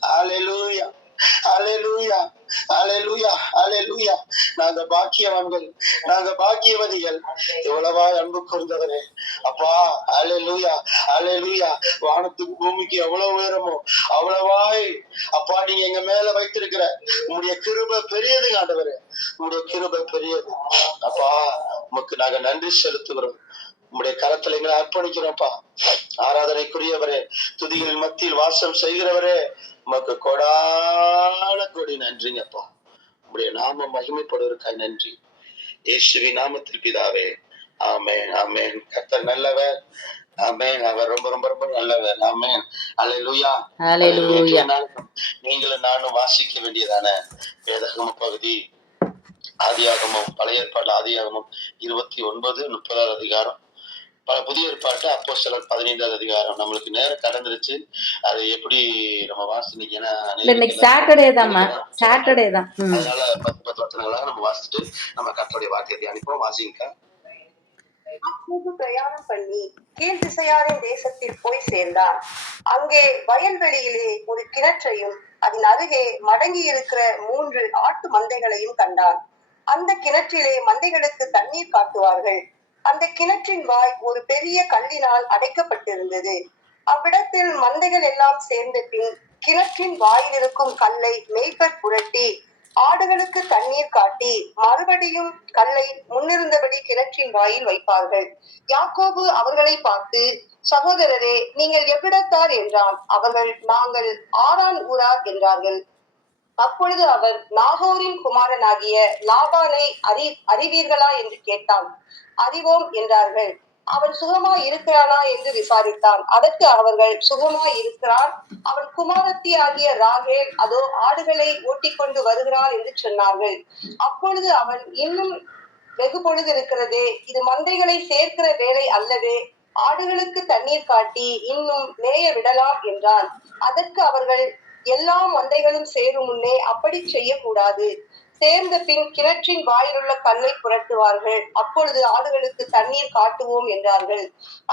ஹalleluya ஹalleluya ஹalleluya ஹalleluya. நாங்க பாக்கியவான்கள், நாங்க பாக்கியவதிகள், எவ்வளவாய் அன்பு கூர்ந்தவரே அப்பா. ஹalleluya ஹalleluya. வானத்துக்கு பூமிக்கு எவ்வளவு உயரமோ அவ்வளவாய் அப்பா நீங்க எங்க மேல வைத்திருக்கிற உங்களுடைய கிருபை பெரியது ஆண்டவரே, உங்களுடைய கிருபை பெரியது அப்பா. உமக்கு நாங்க நன்றி செலுத்துகிறோம், உங்களுடைய கரத்துல எங்களை அர்ப்பணிக்கிறோம்ப்பா. ஆராதனைக்குரியவரே, துதிகளின் மத்தியில் வாசம் செய்கிறவரே, உமக்கு கொடான கொடி நன்றிங்கப்பா. உங்களுடைய நாம மகிமைப்படுவதற்காய் நன்றி. இயேசுவின் நாமத்தில் பிதாவே, ஆமென், ஆமென். கர்த்தர் நல்லவர். ஆமென். அவர் ரொம்ப ரொம்ப ரொம்ப நல்லவர். ஆமென். அல்லேலூயா. ஹalleluya. நீங்களும் நானும் வாசிக்க வேண்டியதான வேதாகம பகுதி ஆதியாகமம், பழைய ஏற்பாடு ஆதியாகமம் 29, 30 அதிகாரம். புதிய ஏற்பாட்டு அப்போஸ்தலர் 15 அதிகாரம். நம்மளுக்கு நேரம் கடந்துருச்சு. அது எப்படி நம்ம வாசிக்க, ஏன்னா இன்னைக்கு சாட்டர்டே தான்மா, சாட்டர்டே தான். அதனால 10 வசனங்களாக நம்ம வாசிட்டு நம்ம கர்த்தருடைய வார்த்தையை தியானிப்போம். வாசிங்க. பிரயாணம் பண்ணி கீழ் திசையாரின் தேசத்தில் போய் சேர்ந்தான். அங்கே வயல்வெளியிலே ஒரு கிணற்றையும் அதன் அருகே மடங்கி இருக்கிற 3 ஆட்டு மந்தைகளையும் கண்டான். அந்த கிணற்றிலே மந்தைகளுக்கு தண்ணீர் காட்டுவார்கள். அந்த கிணற்றின் வாய் ஒரு பெரிய கல்லினால் அடைக்கப்பட்டிருந்தது. அவ்விடத்தில் மந்தைகள் எல்லாம் சேர்ந்த பின் கிணற்றின் வாயில் இருக்கும் கல்லை மேய்ப்பர் புரட்டி ஆடுகளுக்கு தண்ணீர் காட்டி மறுபடியும் கல்லை முன்னிருந்தபடி கிணற்றின் வாயில் வைப்பார்கள். யாக்கோபு அவர்களை பார்த்து, சகோதரரே, நீங்கள் எவ்விடத்தார் என்றான். அவர்கள், நாங்கள் ஆரான் ஊரார் என்றார்கள். அப்பொழுது அவர், நாகோரின் குமாரனாகிய லாபானை அறிவீர்களா என்று கேட்டான். அறிவோம் என்றார்கள். அவன் சுகமாய் இருக்கிறானா என்று விசாரித்தான். அதற்கு அவர்கள், சுகமாய் இருக்கிறான், அவன் குமாரத்தி ஆகிய ராகேல் அதோ ஆடுகளை ஓட்டிக்கொண்டு வருகிறாள் என்று சொன்னார்கள். அப்பொழுது அவன், இன்னும் வெகு பொழுது இருக்கிறதே, இது மந்தைகளை சேர்க்கிற வேலை அல்லவே, ஆடுகளுக்கு தண்ணீர் காட்டி இன்னும் மேய விடலாம் என்றான். அதற்கு அவர்கள், எல்லா மந்தைகளும் சேரும் முன்னே அப்படி செய்யக்கூடாது. சேர்ந்த பின் கிணற்றின் வாயிலுள்ள கல்லை புரட்டுவார்கள். அப்பொழுது ஆடுகளுக்கு தண்ணீர் காட்டுவோம் என்றார்கள்.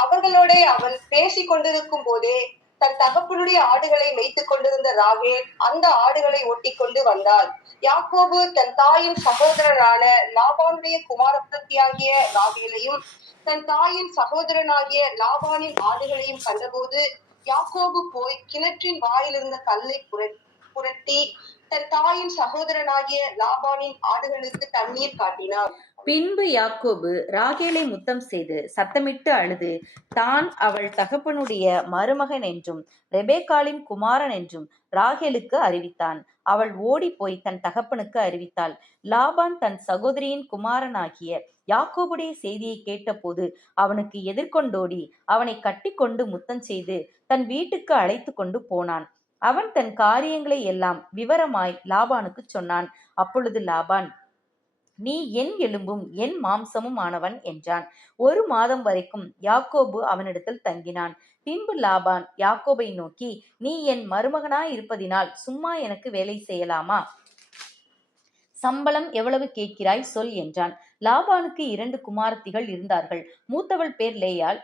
அவர்களோட அவன் பேசிக் கொண்டிருக்கும் போதே தன் தகப்பனுடைய ஆடுகளை மேய்த்துக் கொண்டிருந்த ராகேல் அந்த ஆடுகளை ஓட்டிக்கொண்டு வந்தாள். யாக்கோபு தன் தாயின் சகோதரனான லாபானுடைய குமாரத்தியாகிய ராகேலையும் தன் தாயின் சகோதரனாகிய லாபானின் ஆடுகளையும் கண்டபோது யாக்கோபு போய் கிணற்றின் வாயிலிருந்த கல்லை புரட்டி தன் தாயின் சகோதரனாகிய லாபானின் ஆடுகளுக்கு தண்ணீர் காட்டினார். பின்பு யாக்கோபு ராகேலை முத்தம் செய்து சத்தமிட்டு அழுது, தான் அவள் தகப்பனுடைய மருமகன் என்றும் ரெபேக்காளின் குமாரன் என்றும் ராகேலுக்கு அறிவித்தான். அவள் ஓடி போய் தன் தகப்பனுக்கு அறிவித்தாள். லாபான் தன் சகோதரியின் குமாரனாகிய யாக்கோபுடைய செய்தியை கேட்டபோது அவனுக்கு எதிர்கொண்டோடி அவனை கட்டி கொண்டு முத்தம் செய்து தன் வீட்டுக்கு அழைத்து கொண்டு போனான். அவன் தன் காரியங்களை எல்லாம் விவரமாய் லாபானுக்கு சொன்னான். அப்பொழுது லாபான், நீ என் எலும்பும் என் மாம்சமும் ஆனவன் என்றான். 1 மாதம் வரைக்கும் யாக்கோபு அவனிடத்தில் தங்கினான். பின்பு லாபான் யாக்கோபை நோக்கி, நீ என் மருமகனாய் இருப்பதினால் சும்மா எனக்கு வேலை செய்யலாமா? சம்பளம் எவ்வளவு கேட்கிறாய் சொல் என்றான். லாபானுக்கு 2 குமாரத்திகள் இருந்தார்கள். மூத்தவள் பேர் லேயாள்,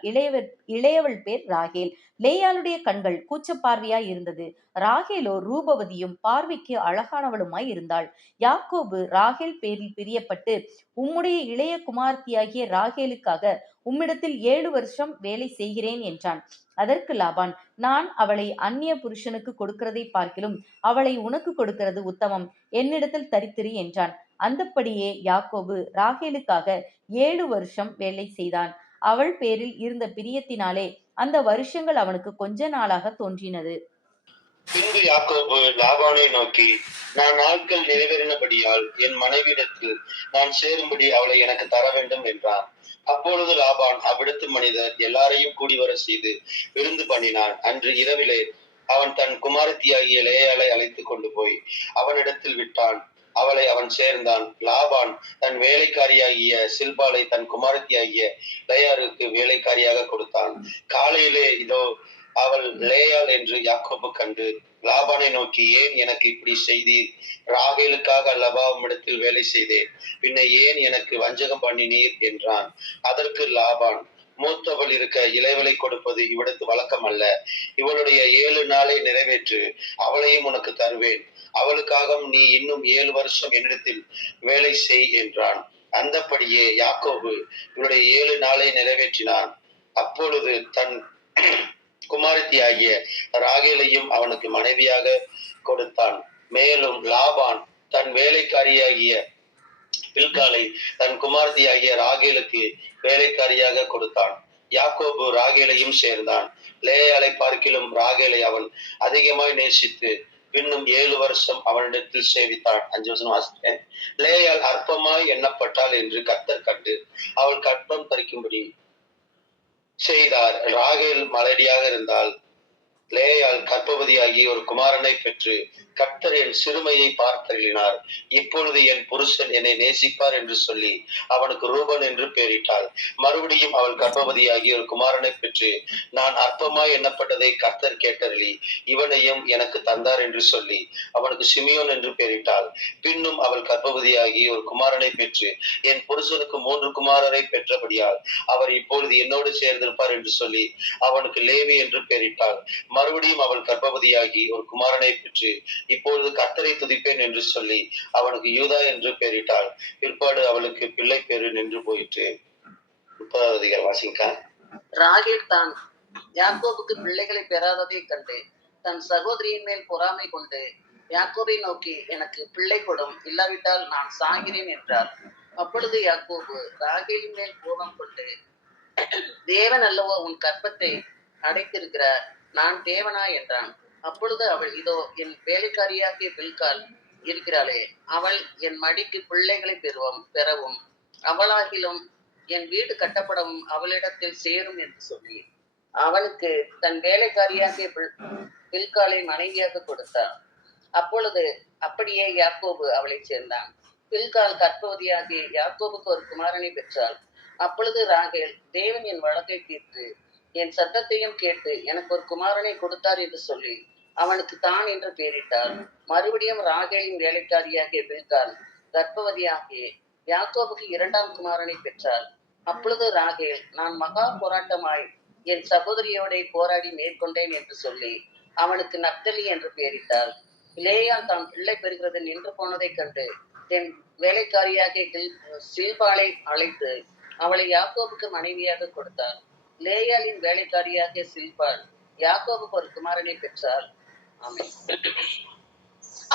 இளையவள் பேர் ராகேல். லேயாளுடைய கண்கள் கூச்சப்பார்வையாய் இருந்தது. ராகேலோ ரூபவதியும் பார்வைக்கு அழகானவளுமாய் இருந்தாள். யாக்கோபு ராகேல் பேரில் பிரியப்பட்டு, உம்முடைய இளைய குமாரத்தியாகிய ராகேலுக்காக உம்மிடத்தில் 7 வருஷம் வேலை செய்கிறேன் என்றான். அதற்கு லாபான், நான் அவளை அந்நிய புருஷனுக்கு கொடுக்கிறதை பார்க்கிலும் அவளை உனக்கு கொடுக்கிறது உத்தமம், என்னிடத்தில் தரித்திரு என்றான். அந்தப்படியே யாக்கோபு ராகேலுக்காக 7 வருஷம் வேலை செய்தான். அவள் பேரில் இருந்த பிரியத்தினாலே அந்த வருஷங்கள் அவனுக்கு கொஞ்ச நாளாக தோன்றினது. பின்பு யாக்கோபு லாபானை நோக்கி, நான் நாட்கள் நிறைவேறினபடியால் என் மனைவியிடத்தில் நான் சேரும்படி அவளை எனக்கு தர வேண்டும் என்றான். அப்பொழுது லாபான் அவ்விடத்து மனிதர் எல்லாரையும் கூடிவர செய்து விருந்து பண்ணினான். அன்று இரவிலே அவன் தன் குமாரத்தியாகிய லேயாளை அழைத்துக் கொண்டு போய் அவனிடத்தில் விட்டான். அவளை அவன் சேர்ந்தான். லாபான் தன் வேலைக்காரியாகிய சில்பாலை தன் குமாரத்தியாகிய லேயாருக்கு வேலைக்காரியாக கொடுத்தான். காலையிலே இதோ அவள் லேயாள் என்று யாக்கோபு கண்டு லாபானை நோக்கி, ஏன் எனக்கு இப்படி செய்தீர்? ராகேலுக்காக அல்லவா உம்மிடத்தில் வேலை செய்தேன், பின்ன ஏன் எனக்கு வஞ்சகம் பண்ணினீர் என்றான். அதற்கு லாபான், மூத்தவள் இருக்க இளையவளை கொடுப்பது இவ்விடத்து வழக்கம் அல்ல. இவளுடைய 7 நாளை நிறைவேற்று, அவளையும் உனக்கு தருவேன். அவளுக்காக நீ இன்னும் 7 வருஷம் என்னிடத்தில் வேலை செய் என்றான். அந்தப்படியே யாக்கோபு இவளுடைய 7 நாளை நிறைவேற்றினான். அப்பொழுது தன் குமாரத்தியாகிய ராகேலையும் அவனுக்கு மனைவியாக கொடுத்தான். மேலும் லாபான் தன் வேலைக்காரியாகிய பில்காலை தன் குமாரத்தியாகிய ராகேலுக்கு வேலைக்காரியாக கொடுத்தான். யாக்கோபு ராகேலையும் சேர்ந்தான். லேயாளை பார்க்கிலும் ராகேலை அவன் அதிகமாய் நேசித்து பின்னும் 7 வருஷம் அவனிடத்தில் சேவித்தான். 5 வருஷம் வாசித்தேன். லேயாள் அற்பமாய் எண்ணப்பட்டாள் என்று கர்த்தர் கண்டு அவள் கற்பம் தரிக்கும்படி செய்தார். ராகேல் மலடியாக இருந்தால் லேயாள் கர்ப்பவதியாகி ஒரு குமாரனை பெற்று கர்த்தர் என் சிறுமையை பார்த்தருளினார். இப்பொழுது என் புருஷன் என்னை நேசிப்பார் என்று சொல்லி அவனுக்கு ரூபன் என்று பெயரிட்டாள். மறுபடியும் அவள் கர்ப்பவதியாகி ஒரு குமாரனை பெற்று நான் அற்பமாய் எண்ணப்பட்டதை கர்த்தர் கேட்டருளி இவனையும் எனக்கு தந்தார் என்று சொல்லி அவனுக்கு சிமியோன் என்று பெயரிட்டாள். பின்னும் அவள் கர்ப்பவதியாகி ஒரு குமாரனை பெற்று என் புருஷனுக்கு 3 குமாரரை பெற்றபடியால் அவர் இப்பொழுது என்னோடு சேர்ந்திருப்பார் என்று சொல்லி அவனுக்கு லேவி என்று பெயரிட்டாள். மறுபடியும் அவள் கர்ப்பவதியாகி ஒரு குமாரனை பெற்று இப்பொழுது கர்த்தரை துதிப்பேன் என்று சொல்லி அவனுக்கு யூதா என்று பெயரிட்டாள். பிற்பாடு அவளுக்கு பிள்ளை பேரு நின்று போயிற்று. 30வது அதிகாரம் வாசிங்க. ராகேல் தான் யாக்கோபுக்கு பிள்ளைகளை பெறாததை கண்டு தன் சகோதரியின் மேல் பொறாமை கொண்டு யாக்கோபை நோக்கி எனக்கு பிள்ளை கொடும், இல்லாவிட்டால் நான் சாகிறேன் என்றார். அப்பொழுது யாக்கோபு ராகேலின் மேல் கோபம் கொண்டு தேவன் அல்லவோ உன் கற்பத்தை அடைத்திருக்கிறார், நான் தேவனா என்றான். அப்பொழுது அவள் இதோ என் வேலைக்காரியாகிய பில்காள் இருக்கிறாளே, அவள் என் மடிக்கு பிள்ளைகளை பெறவும் அவளாகிலும் என் வீடு கட்டப்படவும் அவளிடத்தில் சேரும் என்று சொல்லி அவனுக்கு தன் வேலைக்காரியாகிய பில்காளை மனைவியாக கொடுத்தார். அப்பொழுது அப்படியே யாக்கோபு அவளை சேர்ந்தான். பில்காள் கர்ப்பவதியாகி யாக்கோபுக்கு ஒரு குமாரனை பெற்றாள். அப்பொழுது ராகேல் தேவன் என் வழக்கை தீர்த்து என் சத்தத்தையும் கேட்டு எனக்கு ஒரு குமாரனை கொடுத்தார் என்று சொல்லி அவனுக்கு தான் என்று பெயரிட்டாள். மறுபடியும் ராகேலின் வேலைக்காரியாகிய பில்காள் கர்ப்பவதியாகி யாக்கோபுக்கு 2ஆம் குமாரனை பெற்றாள். அப்பொழுது ராகேல் நான் மகா போராட்டமாய் என் சகோதரியோட போராடி மேற்கொண்டேன் என்று சொல்லி அவனுக்கு நப்தலி என்று பெயரிட்டாள். லேயாள் தான் பிள்ளை பெறுகிறது நின்று போனதை கண்டு என் வேலைக்காரியாகிய சில்பாளை அழைத்து அவளை யாக்கோபுக்கு மனைவியாக கொடுத்தாள். லேயாளின் வேலைக்காரியாகிய சில்பாள் யாக்கோபுக்கு ஒரு குமாரனை பெற்றாள். ஆமென்.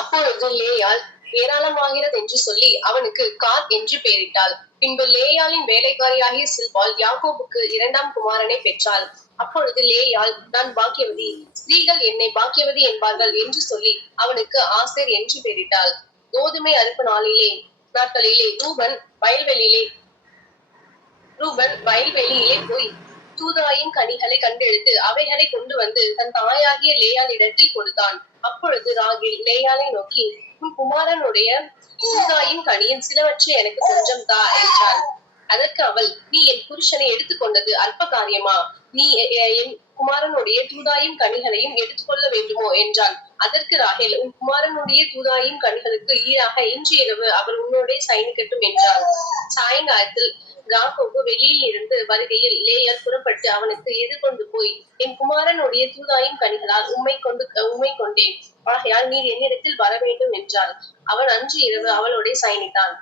அப்பொழுது லேயாள் ஏராளமாகிறது என்று சொல்லி அவனுக்கு காத் என்று பெயரிட்டாள். பின்பு லேயாளின் வேலைக்காரியாகிய சில்பாள் யாக்கோபுக்கு 2ஆம் குமாரனை பெற்றாள். அப்பொழுது லேயாள் நான் பாக்கியவதி, ஸ்திரீகள் என்னை பாக்கியவதி என்பார்கள் என்று சொல்லி அவனுக்கு ஆசேர் என்று பெயரிட்டாள். கோதுமை அறுப்பு நாட்களிலே ரூபன் வயல்வெளியிலே போய் தூதாயின் கனிகளை கண்டெடுத்து அவைகளை கொண்டு வந்து தன் தாயாகிய லேயாளிடத்தில் கொடுத்தான். அப்பொழுது ராகேல் லேயாளை நோக்கி உன் குமாரனுடைய தூதாயின் கனியின் சிலவற்றை எனக்கு கொஞ்சம் தா என்றாள். அதற்கு அவள் நீ என் புருஷனை எடுத்துக்கொண்டது அற்ப காரியமா, நீ என் குமாரனுடைய தூதாயின் கனிகளையும் எடுத்துக்கொள்ள வேண்டுமோ என்றாள். அதற்கு ராகேல் உன் குமாரனுடைய தூதாயின் கனிகளுக்கு ஈடாக இன்று இரவு அவர் உன்னோடே சயனிக்கட்டும் என்றாள். சாயங்காலத்தில் யாக்கோபு வெளியில் இருந்து வருகையில் லேயாள் புறப்பட்டு அவனுக்கு எதிர்கொண்டு போய் என் குமாரனுடைய தூதாயின் கனிகளால் உம்மை கொண்டேன், ஆகையால் நீர் என்னிடத்தில் வர வேண்டும் என்றாள். அவன் அன்று இரவு அவளோட சயனித்தான்.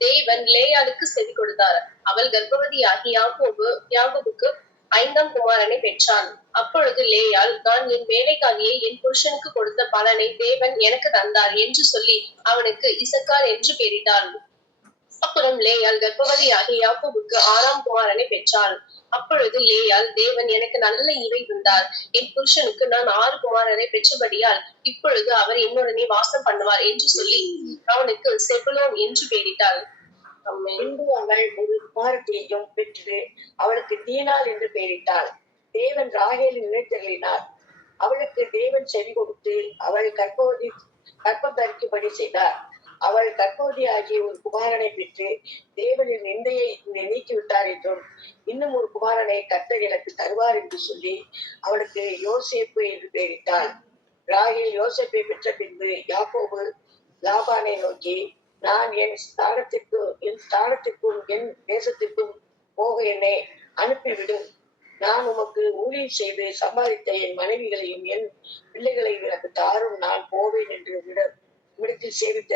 தேவன் லேயாளுக்கு செவி கொடுத்தார். அவள் கர்ப்பவதியாகி யாக்கோபுக்கு 5ஆம் குமாரனை பெற்றான். அப்பொழுது லேயாள் நான் என் வேலைக்காரியை என் புருஷனுக்கு கொடுத்த பலனை தேவன் எனக்கு தந்தார் என்று சொல்லி அவனுக்கு இசக்கார் என்று பெயரிட்டாள். அப்புறம் லேயாள் கர்ப்பவதியாகி யாக்கோபுக்கு 6ஆம் குமாரனை பெற்றாள். அப்பொழுது லேயாள் தேவன் எனக்கு நல்ல ஈவை தந்தார், என் புருஷனுக்கு நான் 6 குமாரரை பெற்றபடியால் இப்பொழுது அவர் என்னுடனே வாசம் பண்ணுவார் என்று சொல்லி அவனுக்கு செபுலோன் என்று பெயரிட்டாள். பின்பு அவள் ஒரு குமாரத்தையும் பெற்று அவளுக்கு தீனாள் என்று பெயரிட்டாள். தேவன் ராகேலை நினைத்தருளினார். அவளுக்கு தேவன் செவி கொடுத்து அவள் கற்பம் தரிக்கும்படி செய்தார். அவள் கற்பவதியாகி ஒரு குமாரனை பெற்று தேவனின் நிந்தையை நீக்கிவிட்டார் என்றும் இன்னும் ஒரு குமாரனை கர்த்தர் எனக்கு தருவார் என்று சொல்லி அவளுக்கு யோசேப்பு என்று பெயரிட்டாள். ராகேல் யோசேப்பை பெற்ற பின்பு யாக்கோபு லாபானை நோக்கி நான் என் ஸ்தானத்திற்கும் என் தேசத்திற்கும் போக என்னை அனுப்பிவிடும், நான் உமக்கு ஊழியம் செய்து சம்பாதித்த என் மனைவிகளையும் என் பிள்ளைகளையும் எனக்கு தாரும், நான் போவேன் என்று விடத்தில் சேவித்த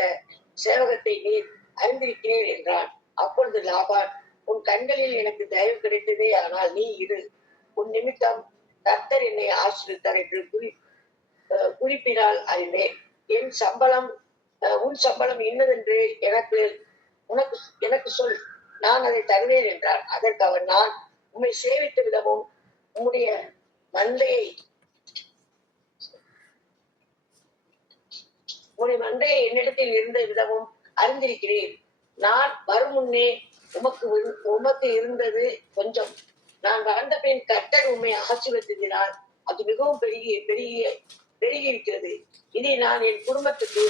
சேவகத்தை நீர் அறிந்திருக்கிறேன் என்றான். அப்பொழுது லாபான் உன் கண்களில் எனக்கு தயவு கிடைத்ததே, ஆனால் நீ இரு, உன் நிமித்தம் கர்த்தர் என்னை ஆசீர்வதித்தார் என்று குறிப்பினால் அறிந்தேன். உன் சம்பளம் இன்னதென்று எனக்கு சொல், நான் அதை தருவேன் என்றார். அதற்கு அவன் நான் உம்மை சேவித்த விதமும் உம்முடைய மந்தையை உன்னுடைய மந்தை என்னிடத்தில் இருந்த விதமும் அறிந்திருக்கிறேன். நான் வரும் முன்னே உமக்கு இருந்தது கொஞ்சம். நான் வளர்ந்த பின் கர்த்தர் உம்மை ஆசீர்வதித்தினால் அது மிகவும் பெருகி இருக்கிறது. இனி நான் என் குடும்பத்துக்கு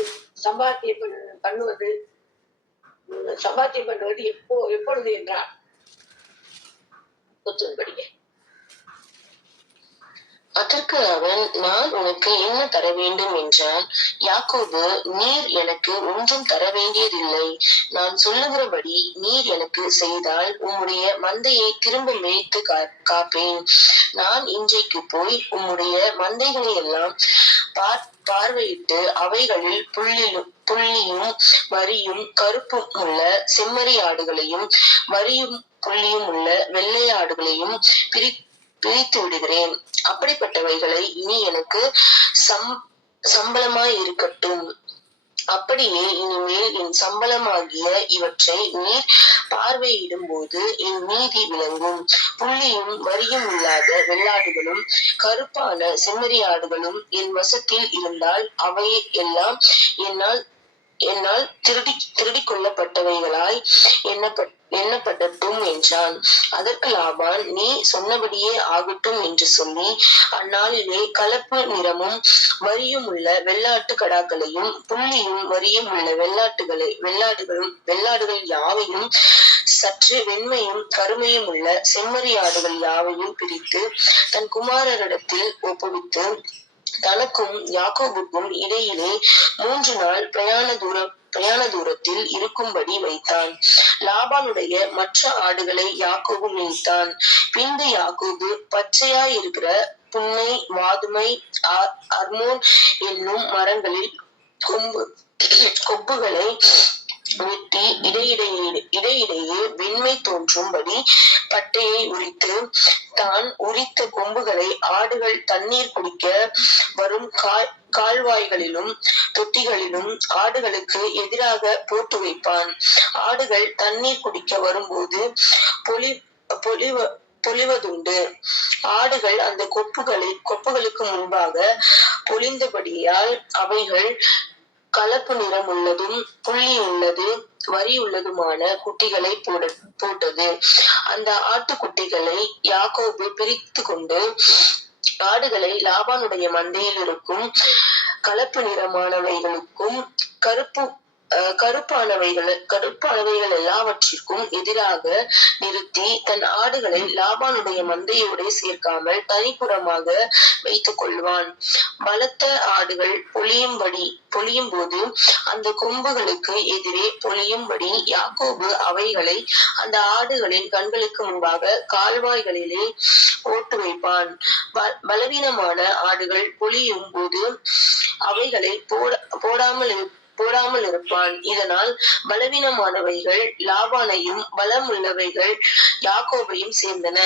சம்பாத்தியம் பண்ணுவது எப்பொழுது என்றான். படிக்க. அதற்கு அவன், நான் உனக்கு என்ன தர வேண்டும் என்றான். யாக்கோபு, நீர் எனக்கு ஒன்றும் தர வேண்டியதில்லை. நான் சொல்லுகிறபடி நீர் எனக்கு செய்தால் உம்முடைய மந்தையை திரும்ப மேய்த்து காப்பேன். நான் இன்றைக்கு போய் உம்முடைய மந்தைகளை எல்லாம் பார்வையிட்டு அவைகளில் புள்ளியும் வரியும் கருப்பும் உள்ள செம்மறி ஆடுகளையும் வரியும் புள்ளியும் உள்ள வெள்ளை ஆடுகளையும் பிரித்து விடுகிறேன். அப்படிப்பட்டவைகளை இனி எனக்கு சம்பளமாய் இருக்கட்டும். அப்படியே இனிமேல் என் சம்பளமாகிய இவற்றை நீர் பார்வையிடும் போது என் நீதி விளங்கும். புள்ளியும் வரியும் இல்லாத வெள்ளாடுகளும் கருப்பான செம்மறி ஆடுகளும் என் வசத்தில் இருந்தால் அவை எல்லாம் என்னால் திருடி கொள்ளப்பட்டவைகளாய் எண்ணப்படட்டும் என்றான். அதற்கு லாபான், நீ சொன்னபடியே ஆகட்டும் என்று சொல்லி அந்நாளிலே கலப்பு நிறமும் வரியும் உள்ள வெள்ளாட்டு கடாக்களையும் புள்ளியும் வரியும் உள்ள வெள்ளாடுகள் யாவையும் சற்று வெண்மையும் கருமையும் உள்ள செம்மறி ஆடுகள் யாவையும் பிரித்து தன் குமாரரிடத்தில் ஒப்புவித்து தனக்கும் யாக்கோபுக்கும் இடையிலே 3 நாள் பிரயாண தூரத்தில் இருக்கும்படி வைத்தான். லாபானுடைய மற்ற ஆடுகளை யாக்கோபு மேய்த்தான். பின்பு யாக்கோபு பச்சையாய் இருக்கிற புன்னை, வாதுமை, அர்மோன் என்னும் மரங்களில் கொம்புகளை வெட்டி இடையிடையே வெண்மை தோன்றும்படி பட்டையை உரித்து தான் உரித்த கொம்புகளை ஆடுகள் தண்ணீர் குடிக்க வரும் கால்வாய்களிலும் தொட்டிகளிலும் ஆடுகளுக்கு எதிராக போட்டு வைப்பான். ஆடுகள் தண்ணீர் குடிக்க வரும்போது பொழிவதுண்டு. ஆடுகள் அந்த கொப்புகளுக்கு முன்பாக பொழிந்தபடியால் அவைகள் கலப்பு நிறம் உள்ளதும் புள்ளி உள்ளது வரி உள்ளதுமான குட்டிகளை போட்டது. அந்த ஆட்டுக்குட்டிகளை யாக்கோபு பிரித்து கொண்டு ஆடுகளை லாபானுடைய மந்தையில் இருக்கும் கலப்பு நிறமானவைகளுக்கும் கருப்பானவைகள் எல்லாவற்றிற்கும் எதிராக நிறுத்தி தன் ஆடுகளை லாபானுடைய மந்தையோட சேர்க்காமல் தனிப்புறமாக வைத்துக் கொள்வான். பலத்த ஆடுகள் பொழியும் போது அந்த கொம்புகளுக்கு எதிரே பொழியும்படி யாக்கோபு அவைகளை அந்த ஆடுகளின் கண்களுக்கு முன்பாக கால்வாய்களிலே போட்டு வைப்பான். பலவீனமான ஆடுகள் பொழியும் போது அவைகளை போடாமல் இருப்பான். இதனால் பலவீனமானவைகள் லாபானையும் பலம் உள்ளவைகள் யாக்கோபையும் சேர்ந்தன.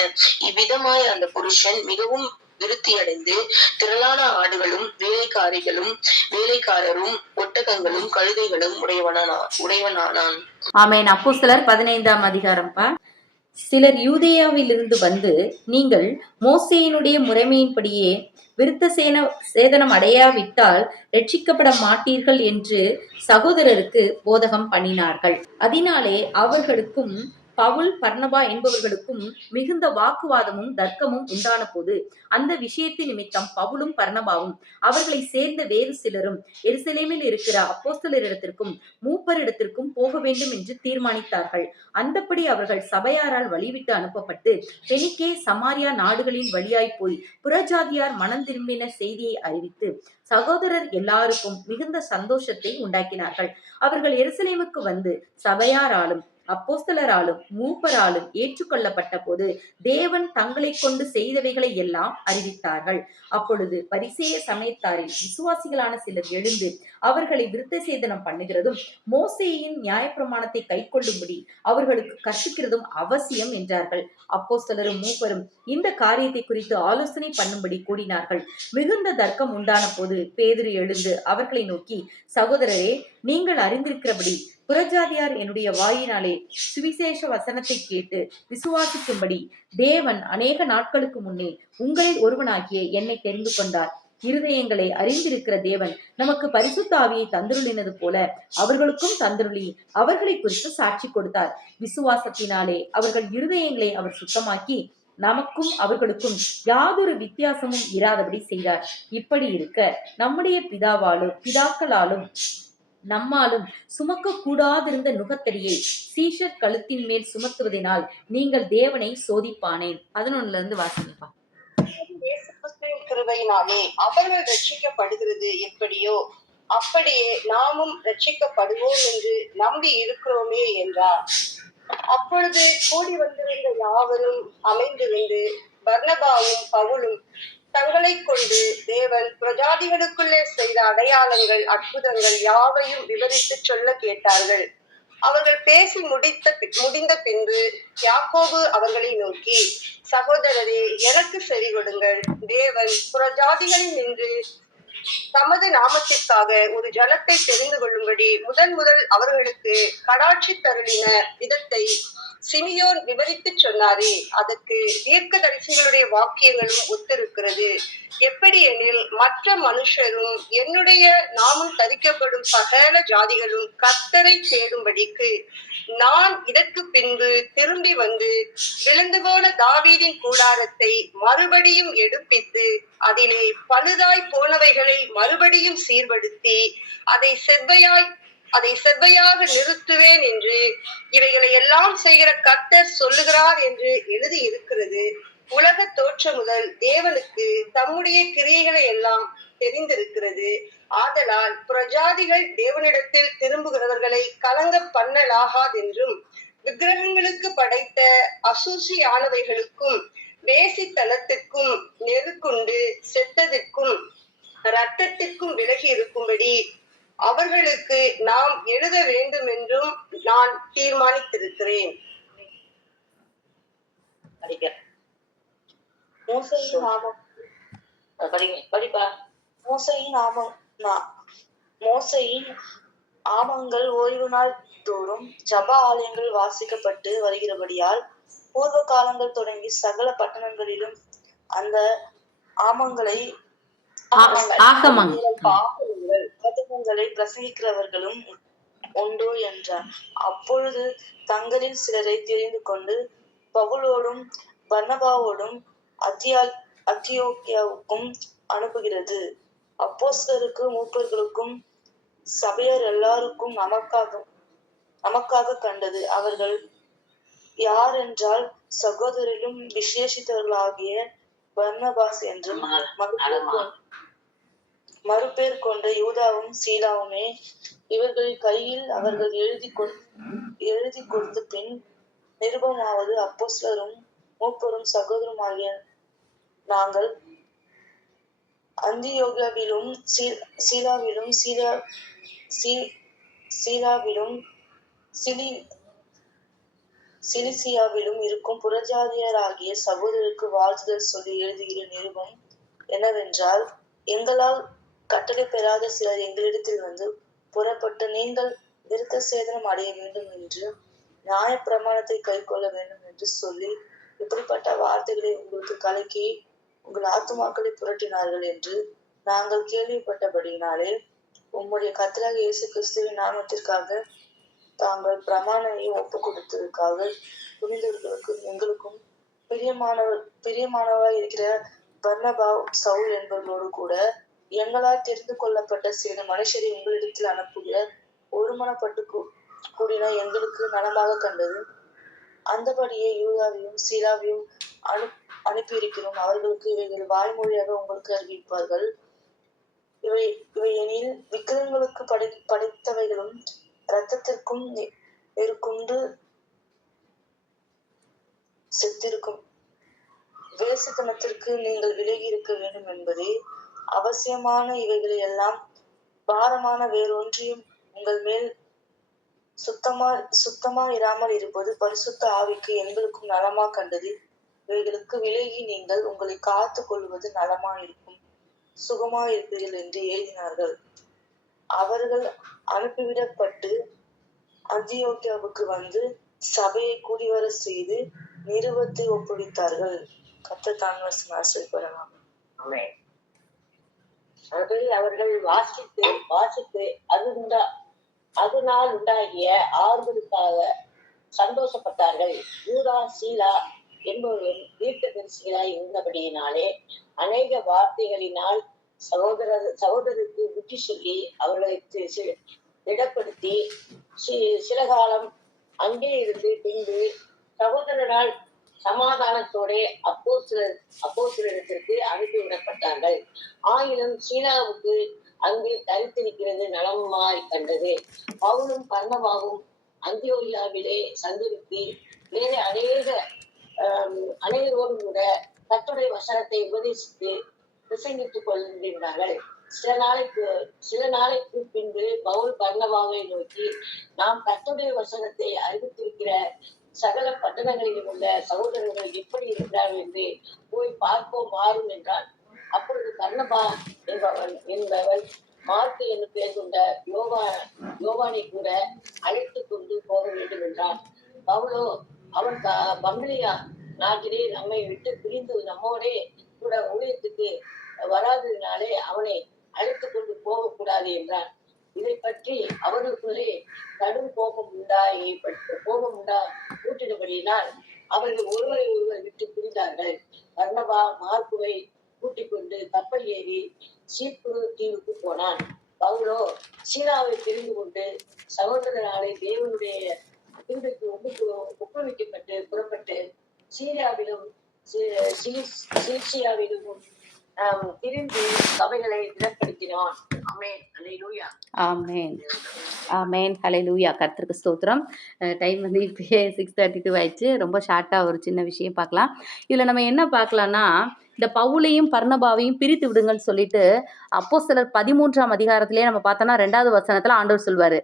இவ்விதமாய் அந்த புருஷன் மிகவும் விருத்தியடைந்து திரளான ஆடுகளும் வேலைக்காரரும் ஒட்டகங்களும் கழுதைகளும் உடையவனானான். ஆமென். அப்போஸ்தலர் 15ஆம் அதிகாரம்ப்பா. சிலர் யூதேயாவிலிருந்து வந்து, நீங்கள் மோசேயினுடைய முறைமையின்படியே விருத்த சேதனம் அடையாவிட்டால் ரட்சிக்கப்பட மாட்டீர்கள் என்று சகோதரருக்கு போதகம் பண்ணினார்கள். அதனாலே அவர்களுக்கும் பவுல், பர்னபா என்பவர்களுக்கும் மிகுந்த வாக்குவாதமும் தர்க்கமும் உண்டான போது அந்த விஷயத்து நிமித்தம் பவுலும் பர்னபாவும் அவர்களை சேர்ந்த வேறு சிலரும் எருசலேமில் இருக்கிற அப்போஸ்தலரிடத்திற்கும் மூப்பரிடத்திற்கும் போக வேண்டும் என்று தீர்மானித்தார்கள். அந்தப்படி அவர்கள் சபையாரால் வழிவிட்டு அனுப்பப்பட்டு பெனிக்கே, சமாரியா நாடுகளின் வழியாய் போய் புறஜாதியார் மனம் திரும்பின செய்தியை அறிவித்து சகோதரர் எல்லாருக்கும் மிகுந்த சந்தோஷத்தை உண்டாக்கினார்கள். அவர்கள் எருசலேமுக்கு வந்து சபையாராலும் அப்போஸ்தலராலும் மூப்பராலும் ஏற்றுக்கொள்ளப்பட்ட போது தேவன் தங்களை கொண்டு செய்தவைகளை எல்லாம் அறிவித்தார்கள். அப்பொழுது பரிசேய சமயத்தாரில் விசுவாசிகளான சிலர் எழுந்து அவர்களை விருத்த சேதனம் பண்ணுகிறதும் மோசேயின் நியாயப்பிரமாணத்தை கை கொள்ளும்படி அவர்களுக்கு கற்பிக்கிறதும் அவசியம் என்றார்கள். அப்போஸ்தலரும் மூப்பரும் இந்த காரியத்தை குறித்து ஆலோசனை பண்ணும்படி கூடினார்கள். மிகுந்த தர்க்கம் உண்டான போது பேதுரு எழுந்து அவர்களை நோக்கி, சகோதரரே, நீங்கள் அறிந்திருக்கிறபடி புறஜாதியார் என்னுடைய வாயினாலே சுவிசேஷ வசனத்தை கேட்டு விசுவாசிக்கும்படி தேவன் அநேக நாட்களுக்கு முன்னே உங்களில் ஒருவனாகிய என்னை தெரிந்து கொண்டார். இருதயங்களை அறிந்திருக்கிற தேவன் நமக்கு பரிசுத்த ஆவியை தந்தருளினது போல அவர்களுக்கும் தந்தருளி அவர்களை குறித்து சாட்சி கொடுத்தார். விசுவாசத்தினாலே அவர்கள் இருதயங்களை அவர் சுத்தமாக்கி நமக்கும் அவர்களுக்கும் யாதொரு வித்தியாசமும் இராதபடி செய்தார். இப்படி இருக்க நம்முடைய பிதாக்களாலும் நம்மாலும் சுமக்க கூடாதிருந்த நுகத்தடியை சீஷர் கழுத்தின் மேல் சுமத்துவதனால் நீங்கள் தேவனை சோதிப்பானேன். 11 வாசிங்கப்பா. இயேசு கிறிஸ்துவின் கிருபையினாலே அவர்கள் ரட்சிக்கப்படுகிறது எப்படியோ அப்படியே நாமும் ரட்சிக்கப்படுவோம் என்று நம்பி இருக்கிறோமே என்றார். அப்பொழுது கூடி வந்திருந்த யாவரும் அமைந்திருந்து பர்னபாவும் பவுலும் தங்களை கொண்டு தேவன் பிரஜாதிகளுக்குள்ளே செய்த அடையாளங்கள் அற்புதங்கள் யாவையும் விவரித்து சொல்ல கேட்டார்கள். அவர்கள் பேசி முடிந்த பின்பு யாக்கோபு அவர்களை நோக்கி, சகோதரரே, எனக்கு செவி கொடுங்கள். தேவன் புறஜாதிகளில் நின்று தமது நாமத்திற்காக ஒரு ஜனத்தை தெரிந்து கொள்ளும்படி முதல் அவர்களுக்கு கடாட்சி தருளின விதத்தை சிமியோன் விவரித்து சொன்னாரே, அதற்கு தீர்க்கதரிசிகளுடைய வாக்கியங்களும் ஒத்திருக்கிறது. எப்படி எனில், மற்ற மனுஷரும் என்னுடைய நாமம் தரிக்கப்படும் சகல ஜாதிகளும் கர்த்தரை தேடும்படிக்கு நான் இதற்கு பின்பு திரும்பி வந்து விழுந்து போன தாவீதின் கூடாரத்தை மறுபடியும் எடுப்பித்து அதிலே பழுதாய் போனவைகளை மறுபடியும் சீர்படுத்தி அதை செவ்வையாக நிறுத்துவேன் என்று இவைகளை எல்லாம் செய்கிற கர்த்தர் சொல்லுகிறார் என்று எழுதி இருக்கிறது. உலக தோற்றம் முதல் தேவனுக்கு தம்முடைய கிரியைகளை எல்லாம் தெரிந்திருக்கிறது. ஆதலால் பிரஜாதிகள் தேவனிடத்தில் திரும்புகிறவர்களை கலங்க பண்ணலாகாதென்றும் விக்கிரகங்களுக்கு படைத்த அசூசியானவைகளுக்கும் வேசித்தனத்திற்கும் நெருக்குண்டு செத்ததற்கும் இரத்தத்திற்கும் விலகி இருக்கும்படி அவர்களுக்கு நாம் எழுத வேண்டும் என்றும் நான் தீர்மானித்திருக்கிறேன். மோசையின் ஆமங்கள் ஓய்வு நாள் தோறும் ஜப ஆலயங்கள் வாசிக்கப்பட்டு வருகிறபடியால் பூர்வ காலங்கள் தொடங்கி சகல பட்டணங்களிலும் அந்த ஆகமங்களை பிரசங்கிக்கிறவர்களும் உண்டோ என்றார். அப்பொழுது தங்களில் சிலரை தெரிந்து கொண்டு பவுலோடும் பர்னபாவோடும் அந்தியோக்கியாவுக்கும் அனுப்புகிறது. அப்போஸ்தலருக்கு மூப்பர்களுக்கும் சபையர் எல்லாருக்கும் நமக்காக கண்டது. அவர்கள் யார் என்றால், சகோதரிலும் விசேஷித்தவர்களாகிய பர்னபாஸ் என்றும் மறுபேர் கொண்ட யூதாவும் சீலாவுமே. இவர்களின் கையில் அவர்கள் எழுதி கொடுத்த பின் நிருபமாவது, அப்போஸ்தலரும் மூப்பரும் சகோதரருமாகிய நாங்கள் அந்தியோகியாவிலும் சீலாவிலும் சிலிசியாவிலும் இருக்கும் புறஜாதியராகிய சகோதரருக்கு வாழ்த்துதல் சொல்லி எழுதுகிற நிருபம் என்னவென்றால், எங்களால் கட்டளை பெறாத சிலர் எங்களிடத்தில் வந்து புறப்பட்டு நீங்கள் விருத்த சேதனம் அடைய வேண்டும் என்று நியாய பிரமாணத்தை கை கொள்ள வேண்டும் என்று சொல்லி இப்படிப்பட்ட வார்த்தைகளை உங்களுக்கு கலக்கி உங்கள் ஆத்துமாக்களை புரட்டினார்கள் என்று நாங்கள் கேள்விப்பட்டபடியினாலே உம்முடைய கர்த்தராகிய இயேசு கிறிஸ்துவின் நாமத்திற்காக தாங்கள் பிரமாணத்தை ஒப்பு கொடுத்ததற்காக புனிதர்களுக்கும் எங்களுக்கும் பிரியமானவராய் இருக்கிற பர்னபா, சவுல் என்பவர்களோடு கூட எங்களால் தெரிந்து கொள்ளப்பட்ட சில மனுஷரை உங்களிடத்தில் அனுப்புகிற ஒருமனப்பட்டு கூடின எங்களுக்கு நலமாக கண்டது. அந்தபடியே யூதாவையும் சீலாவையும் அனுப்பியிருக்கிறோம். அவர்களுக்கு இவைகள் வாய்மொழியாக உங்களுக்கு அறிவிப்பார்கள். இவை எனில் விக்கிரகங்களுக்கு படைத்தவைகளும் இரத்தத்திற்கும் நெருக்குண்டு செத்திருக்கும் வேசித்தனத்திற்கு நீங்கள் விலகி இருக்க வேண்டும் என்பதே அவசியமான. இவைகளை எல்லாம் பாரமான வேறொன்றையும் உங்கள் மேல் சுத்தமா இராமல் இருப்பது பரிசுத்த ஆவிக்கு எங்களுக்கும் நலமா கண்டது. இவைகளுக்கு விலகி நீங்கள் உங்களை காத்து கொள்வது நலமா இருக்கும், சுகமா இருப்பீர்கள் என்று எழுதினார்கள். அவர்கள் அனுப்பிவிடப்பட்டு அந்தியோக்கியாவுக்கு வந்து சபையை கூடிவர செய்து நிருபத்தை ஒப்புவித்தார்கள். கர்த்தர் தாமே ஆசீர்வதிப்பாராக. அதை அவர்கள் வாசித்து வாசித்து அதனால் உண்டாகிய ஆறுதலுக்காக சந்தோஷப்பட்டார்கள். யூதா சீலா என்பவரும் தீர்க்கதரிசிகளாய் இருந்தபடியினாலே அநேக வார்த்தைகளினால் சகோதரருக்கு புத்தி சொல்லி அவர்களை திடப்படுத்தி சில காலம் அங்கே இருந்து பின்பு சகோதரனால் சமாதானத்தோட அப்போஸ்தலரிடத்திற்கு அனுப்பிவிடப்பட்டார்கள். ஆயினும் சீலாவுக்கு அங்கு தரித்திருக்கிறது நலமாய் கண்டது. பவுலும் பர்னபாவும் அந்தியோகியாவிலே சந்தித்து வேறு அநேகரோடு கூட கர்த்தருடைய வசனத்தை உபதேசித்து பிரசங்கித்துக் கொண்டிருந்தார்கள். சில நாளைக்கு பின்பு பவுல் பர்னபாவை நோக்கி, நாம் கர்த்தருடைய வசனத்தை அறிவித்திருக்கிற சகல பட்டணங்களிலும் உள்ள சகோதரர்கள் எப்படி இருக்கிறார்கள் என்று போய் பார்ப்போம் மாறும் என்றான். அப்பொழுது பர்னபா என்பவன் மார்க்கு என்று பெயர் கொண்ட யோவானை கூட அழைத்து கொண்டு போக வேண்டும் என்றான். பவுலோ அவன் பம்பிலியா நாட்டிலே நம்மை விட்டு பிரிந்து நம்மோடே கூட ஊழியத்துக்கு வராததினாலே அவனை அழைத்து கொண்டு போகக்கூடாது என்றான். இதை பற்றி அவர்களுக்குள்ளே கடும் கோபம் கூட்டினபடியினால் அவர்கள் ஒருவரை ஒருவர் விட்டு பிரிந்தார்கள். பர்னபா மார்க்குவை கூட்டிக் கொண்டு கப்பல் ஏறி சீப்புரு தீவுக்கு போனான். பவுலோ சீலாவை தெரிந்து கொண்டு சகோதரனாலே தேவனுடைய தீவுக்கு ஒப்புவிக்கப்பட்டு புறப்பட்டு சீரியாவிலும் சிலிசியாவிலும் திரிந்து சபைகளை திடப்படுத்தினான். ஆமென். அல்லேலூயா. ஆமென். ஆமென். ஹல்லேலூயா. கர்த்தருக்கு ஸ்தோத்திரம். டைம் வந்து இப்பயே 6:32 ஆயிடுச்சு. ரொம்ப ஷார்ட்டாக ஒரு சின்ன விஷயம் பார்க்கலாம். இதில் நம்ம என்ன பார்க்கலாம்னா, இந்த பவுலையும் பர்னபாவையும் பிரித்து விடுங்கன்னு சொல்லிட்டு அப்போஸ்தலர் 13ஆம் அதிகாரத்திலே நம்ம பார்த்தோன்னா 2வது வசனத்தில் ஆண்டவர் சொல்வார்,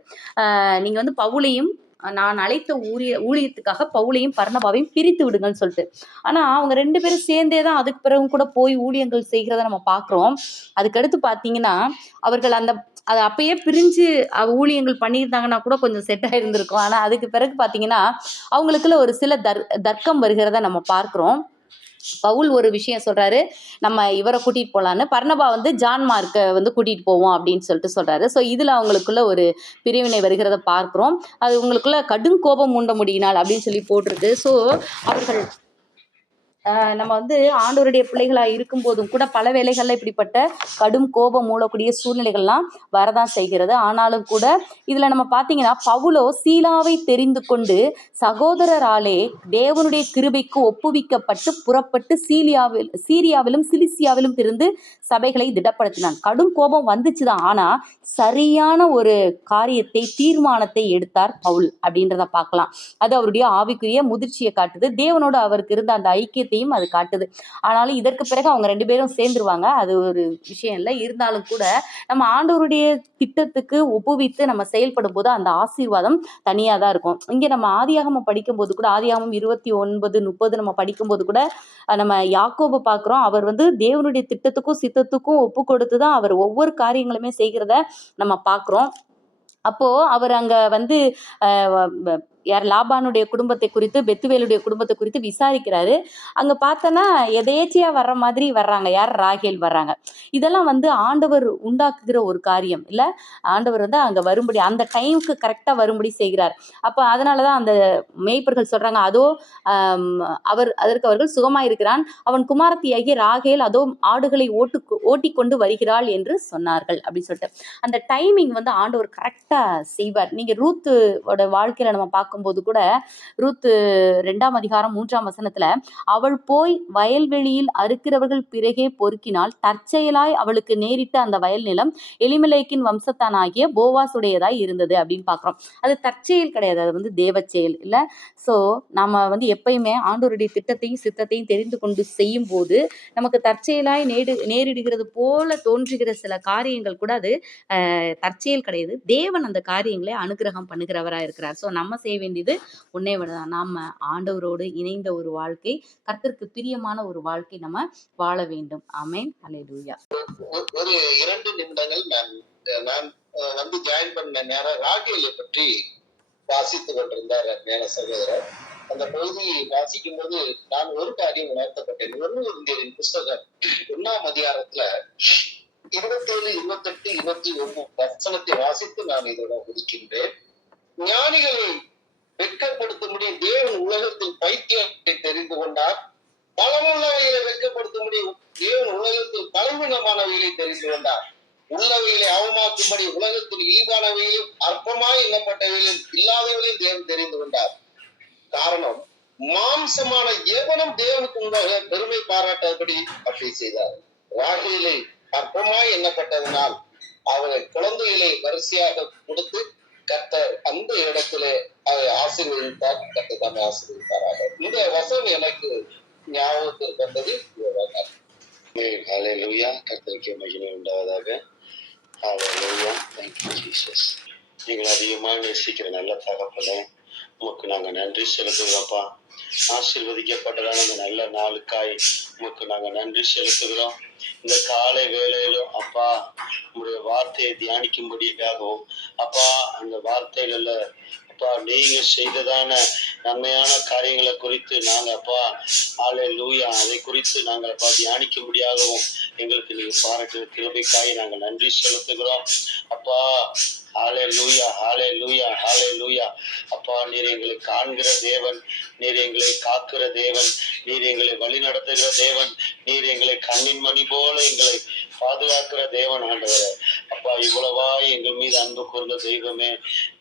நீங்கள் வந்து பவுலையும் நான் அழைத்த ஊழியத்துக்காக பவுலையும் பர்னபாவையும் பிரித்து விடுங்கன்னு சொல்லிட்டு. ஆனால் அவங்க 2 பேரும் சேர்ந்தே தான் அதுக்கு பிறகு கூட போய் ஊழியங்கள் செய்கிறத நம்ம பார்க்குறோம். அதுக்கடுத்து பார்த்தீங்கன்னா அவர்கள் அதை அப்பயே பிரிஞ்சு ஊழியங்கள் பண்ணியிருந்தாங்கன்னா கூட கொஞ்சம் செட் ஆகிருந்திருக்கும். ஆனால் அதுக்கு பிறகு பார்த்தீங்கன்னா அவங்களுக்குள்ள ஒரு சில தர்க்கம் வருகிறத நம்ம பார்க்குறோம். பவுல் ஒரு விஷயம் சொல்றாரு, நம்ம இவரை கூட்டிட்டு போகலான்னு. பர்னபா வந்து ஜான் மார்க்கை வந்து கூட்டிட்டு போவோம் அப்படின்னு சொல்லிட்டு சொல்றாரு. ஸோ இதில் அவங்களுக்குள்ள ஒரு பிரிவினை வருகிறத பார்க்குறோம். அது உங்களுக்குள்ள கடும் கோபம் உண்ட முடியினால் அப்படின்னு சொல்லி போட்டிருக்கு. ஸோ அவர்கள் நம்ம வந்து ஆண்டவருடைய பிள்ளைகளாக இருக்கும்போதும் கூட பல வேளைகளில் இப்படிப்பட்ட கடும் கோபம் மூலக்கூடிய சூழ்நிலைகள்லாம் வரதான் செய்கிறது. ஆனாலும் கூட இதில் நம்ம பார்த்தீங்கன்னா பவுலோ சீலாவை தெரிந்து கொண்டு சகோதரராலே தேவனுடைய கிருபைக்கு ஒப்புவிக்கப்பட்டு புறப்பட்டு சீரியாவிலும் சிலிசியாவிலும் திருந்து சபைகளை திடப்படுத்தினான். கடும் கோபம் வந்துச்சு தான், ஆனால் சரியான ஒரு காரியத்தை தீர்மானத்தை எடுத்தார் பவுல் அப்படின்றத பார்க்கலாம். அது அவருடைய ஆவிக்குரிய முதிர்ச்சியை காட்டுது. தேவனோடு அவருக்கு இருந்த அந்த ஐக்கியத்தையும் அது காட்டுது. ஆனாலும் இதற்கு பிறகு அவங்க 2 பேரும் சேர்ந்துருவாங்க, அது ஒரு விஷயம் இல்லை. இருந்தாலும் கூட நம்ம ஆண்டவருடைய திட்டத்துக்கு ஒப்புவித்து நம்ம செயல்படும் போது அந்த ஆசீர்வாதம் தனியாக தான் இருக்கும். இங்கே நம்ம ஆதியாகமம் படிக்கும்போது கூட ஆதியாகமம் 29:30 நம்ம படிக்கும்போது கூட நம்ம யாக்கோபை பார்க்குறோம். அவர் வந்து தேவனுடைய திட்டத்துக்கும் சித்தத்துக்கும் ஒப்பு கொடுத்து தான் அவர் ஒவ்வொரு காரியங்களுமே செய்கிறத நம்ம பார்க்குறோம். அப்போது அவர் அங்கே வந்து யார் லாபானுடைய குடும்பத்தை குறித்து பெத்துவேலுடைய குடும்பத்தை குறித்து விசாரிக்கிறாரு. அங்கே பார்த்தோன்னா எதேச்சியாக வர்ற மாதிரி வர்றாங்க. யார்? ராகேல் வர்றாங்க. இதெல்லாம் வந்து ஆண்டவர் உண்டாக்குகிற ஒரு காரியம் இல்லை. ஆண்டவர் வந்து அங்கே வரும்படி அந்த டைமுக்கு கரெக்டாக வரும்படி செய்கிறார். அப்போ அதனால தான் அந்த மேய்ப்பர்கள் சொல்கிறாங்க, அதோ அதற்கு அவர்கள் சுகமாக இருக்கிறான், அவன் குமாரத்தியாகிய ராகேல் அதோ ஆடுகளை ஓட்டிக்கொண்டு வருகிறாள் என்று சொன்னார்கள் அப்படின்னு சொல்லிட்டு அந்த டைமிங் வந்து ஆண்டவர் கரெக்டாக செய்வார். நீங்கள் ரூத்தோட வாழ்க்கையில் நம்ம பார்க்கும்போது கூட ரூத் 2ஆம் அதிகாரம் 3ஆம் வசனத்துல, அவள் போய் வயல்வெளியில் அறுக்கிறவர்கள் பிறகே பொறுக்கினால் தற்செயலாய் அவளுக்கு நேரிட்ட அந்த வயல் நிலம் எலிமெலேக்கின் வம்சத்தானாகிய போவாசுடையதாய் இருந்தது அப்படின்னு பார்க்குறோம். அது தற்செயல் கிடையாது, அது வந்து தேவச்செயல் இல்லை. ஸோ நம்ம வந்து எப்பயுமே ஆண்டவருடைய திட்டத்தையும் சித்தத்தையும் தெரிந்து கொண்டு செய்யும் போது நமக்கு தற்செயலாய் நேரிடுகிறது போல தோன்றுகிற சில காரியங்கள் கூட அது தற்செயல் கிடையாது. தேவன் அந்த காரியங்களை அனுகிரகம் பண்ணுகிறவராக இருக்கிறார். ஸோ நம்ம செய்ய வேண்டியது உன்னை விடதான், நாம் ஆண்டவரோடு இணைந்த ஒரு வாழ்க்கை, கர்த்தருக்கு பிரியமான ஒரு வாழ்க்கை நம்ம வாழ வேண்டும். ஆமென். அல்லேலூயா. ஒரு 2 நிமிடங்கள் நான் வந்து ஜாயின் பண்ண நேரம் ராகேலை பற்றி வாசித்துக் கொண்டிருந்தார் மேல சகோதரர். அந்த பகுதி வாசிக்கும் போது நான் ஒரு காரியம் உணர்த்தப்பட்டேன். 1 கொரிந்தியரின் புஸ்தகம் 1ஆம் அதிகாரத்துல 27, 28, 29 வசனத்தை வாசித்து நான் இதோட முடிக்கின்றேன். ஞானிகளை வெட்கப்படுத்தும்படி தேவன் உலகத்தில் பைத்தியத்தை தெரிந்து கொண்டார். பலமுள்ளவைகளை வெட்கப்படுத்தும்படி தேவன் உலகத்தில் பலவீனமானவைகளை தெரிந்து கொண்டார். உள்ளவைகளை அவமாக்கும்படி உலகத்தில் இழிவானவையிலும் அற்பமாய் எண்ணப்பட்டவையிலும் இல்லாதவைகளையும் தேவன் தெரிந்து கொண்டார். காரணம், மாம்சமான எவனும் தேவனுக்கு முன்பாக பெருமை பாராட்டபடி அப்படி செய்தார். ராகேலை அற்பமாய் எண்ணப்பட்டதனால் அவர்கள் குழந்தைகளை வரிசையாக கொடுத்து கர்த்தர் அந்த இடத்திலே அதை ஆசீர்வதித்தார். கர்த்தர் தம்மை ஆசீர்வதித்தாராக. இந்த வசனம் எனக்கு ஞாபகத்தில் வந்தது. ஹல்லேலூயா. கர்த்தருக்கு மகிமை உண்டாவதாக. ஹல்லேலூயா. Thank you Jesus. நீங்கள் அதிகமாக நேசிக்கிற நல்ல தகப்பனே, உமக்கு நாங்க நன்றி செலுத்துகிறோம்ப்பா. ஆசீர்வதிக்கப்பட்டதான இந்த நல்ல நாளுக்காய் உமக்கு நாங்க நன்றி செலுத்துகிறோம். இந்த காலை வேளையிலும் அப்பா உங்களுடைய வார்த்தையை தியானிக்கும்படியாகவும் அப்பா அந்த வார்த்தையில அப்பா நீங்க செய்ததான நன்மையான காரியங்களை குறித்து நாங்க அப்பா ஹல்லேலூயா அதை குறித்து நாங்க அப்பா தியானிக்கும்படியாகவும் எங்களுக்கு நீங்க பாராட்டுகிற கிருபைக்காய் நாங்க நன்றி செலுத்துகிறோம் அப்பா. ஹல்லேலூயா, ஹல்லேலூயா, ஹல்லேலூயா. அப்பா நீர் எங்களை காண்கிற தேவன், நீர் எங்களை காக்கிற தேவன், நீர் எங்களை வழி நடத்துகிற தேவன், நீர் எங்களை கண்ணின் மணி போல எங்களை பாதுகாக்கிற தேவன் ஆண்டவரே. அப்பா இவ்வளவா எங்கள் மீது அன்பு கூர்ந்த தெய்வமே,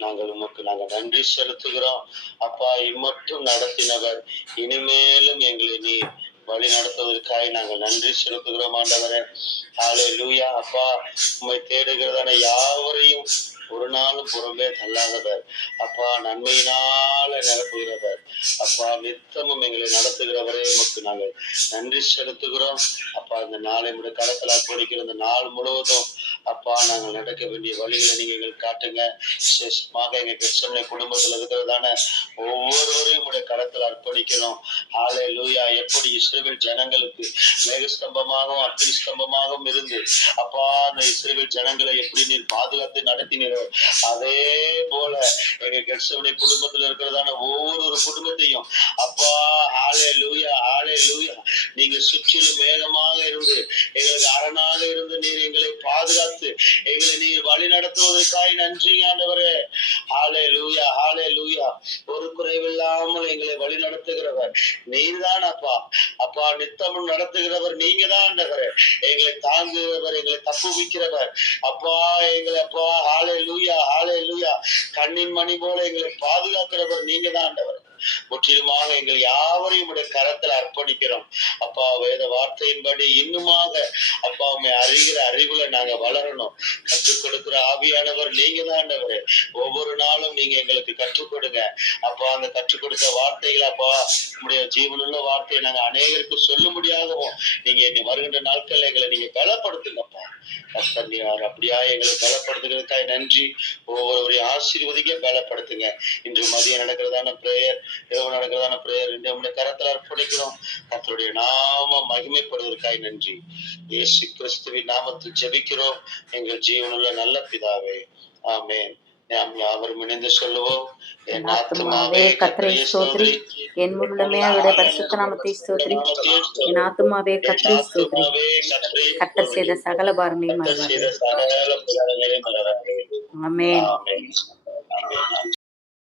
நாங்கள் உமக்கு நாங்க நன்றி செலுத்துகிறோம் அப்பா. இம்மட்டும் நடத்தினவர், இனிமேலும் எங்களை நீர் வழி நடத்துவதற்காக நாங்கள் நன்றி செலுத்துகிறோம் ஆண்டவரே. ஹல்லேலூயா. அப்பா உம்மை தேடுகிறதான யாவரையும் ஒரு நாளும் புறம்பே தள்ளாதவர் அப்பா, நன்மையினால நிரப்புகிறவர் அப்பா, நித்தமும் எங்களை நடத்துகிறவரே உமக்கு நாங்கள் நன்றி செலுத்துகிறோம் அப்பா. இந்த நாளை முடி கடத்தலா படிக்கிற இந்த நாள் முழுவதும் அப்பா நாங்கள் நடக்க வேண்டிய வழிகளை நீங்க எங்களுக்கு காட்டுங்க. விசேஷமாக எங்க கிறிஸ்தவ குடும்பத்தில் இருக்கிறதான ஒவ்வொருவரையும் உடைய கடத்தல அர்ப்பணிக்கிறோம். ஹல்லேலூயா. எப்படி இஸ்ரவேல் ஜனங்களுக்கு மேகஸ்தம்பமாகவும் அக்னி ஸ்தம்பமாகவும் இருந்து அப்பா அந்த இஸ்ரவேல் ஜனங்களை எப்படி நீர் பாதுகாத்து நடத்தினீரோ, அதே போல எங்க கிறிஸ்தவ குடும்பத்தில் இருக்கிறதான ஒவ்வொரு குடும்பத்தையும் அப்பா ஹல்லேலூயா, ஹல்லேலூயா நீங்க சுற்றிலும் மேகமாக இருந்து எங்களுக்கு அரணாக இருந்து நீர் எங்களை பாதுகாத்து எங்களை நீர் வழி நடத்துவதற்காக நன்றி ஆண்டவரே. ஹல்லேலூயா, ஹல்லேலூயா. ஒரு குறைவில்லாமல் எங்களை வழி நடத்துகிறவர் நீர்தான் அப்பா. அப்பா நித்தமும் நடத்துகிறவர் நீங்க தான் ஆண்டவரே. எங்களை தாங்குகிறவர், எங்களை தப்புவிக்கிறவர் அப்பா, எங்களை அப்பா ஹல்லேலூயா, ஹல்லேலூயா கண்ணின் மணி போல எங்களை பாதுகாக்கிறவர் நீங்க தான் ஆண்டவர். முற்றிலுமாக எங்கள் யாவரையும் உடைய கரத்தில் அர்ப்பணிக்கிறோம் அப்பா. வேத வார்த்தையின்படி இன்னுமாக அப்பா உண்மை அறிகிற அறிவுல நாங்க வளரணும். கற்றுக் கொடுக்கிற ஆவியானவர் நீங்க தான் ஆண்டவரே. ஒவ்வொரு நாளும் நீங்க எங்களுக்கு கற்றுக் கொடுங்க அப்பா. அந்த கற்றுக் கொடுத்த வார்த்தைகள் அப்பா உங்களுடைய ஜீவனுள்ள வார்த்தையை நாங்க அநேகருக்கு சொல்ல முடியாகவும் நீங்க வருகின்ற நாட்கள் எங்களை நீங்க பலப்படுத்துங்கப்பா. கர்த்தர் அப்படியா எங்களை பலப்படுத்துகிறதுக்காக நன்றி. ஒவ்வொருவரையும் ஆசீர்வதிக்க பலப்படுத்துங்க. இன்று மதியம் நடக்கிறதான பிரேயர், இரவு நடக்கிறதான பிரேயர் நம்முடைய கரத்தில் அர்ப்பணிக்கிறோம். கர்த்தருடைய நாம மகிமைப்படுவதற்காக நன்றி. இயேசு கிறிஸ்துவின் நாமத்தில் ஜெபிக்கிறோம் எங்கள் ஜீவனுள்ள நல்ல பிதாவே, ஆமென். நாம் யாவரும் இணைந்து சொல்லுவோம். என் ஆத்துமாவே கர்த்தரை ஸ்தோத்திரி, என் உள்ளமே அவருடைய பரிசுத்த நாமத்தை ஸ்தோத்திரி. என் ஆத்துமாவே கர்த்தரை ஸ்தோத்திரி, கர்த்தர் செய்த சகல பாரங்களையும் மறவாதே. ஆமென். ஆமென்.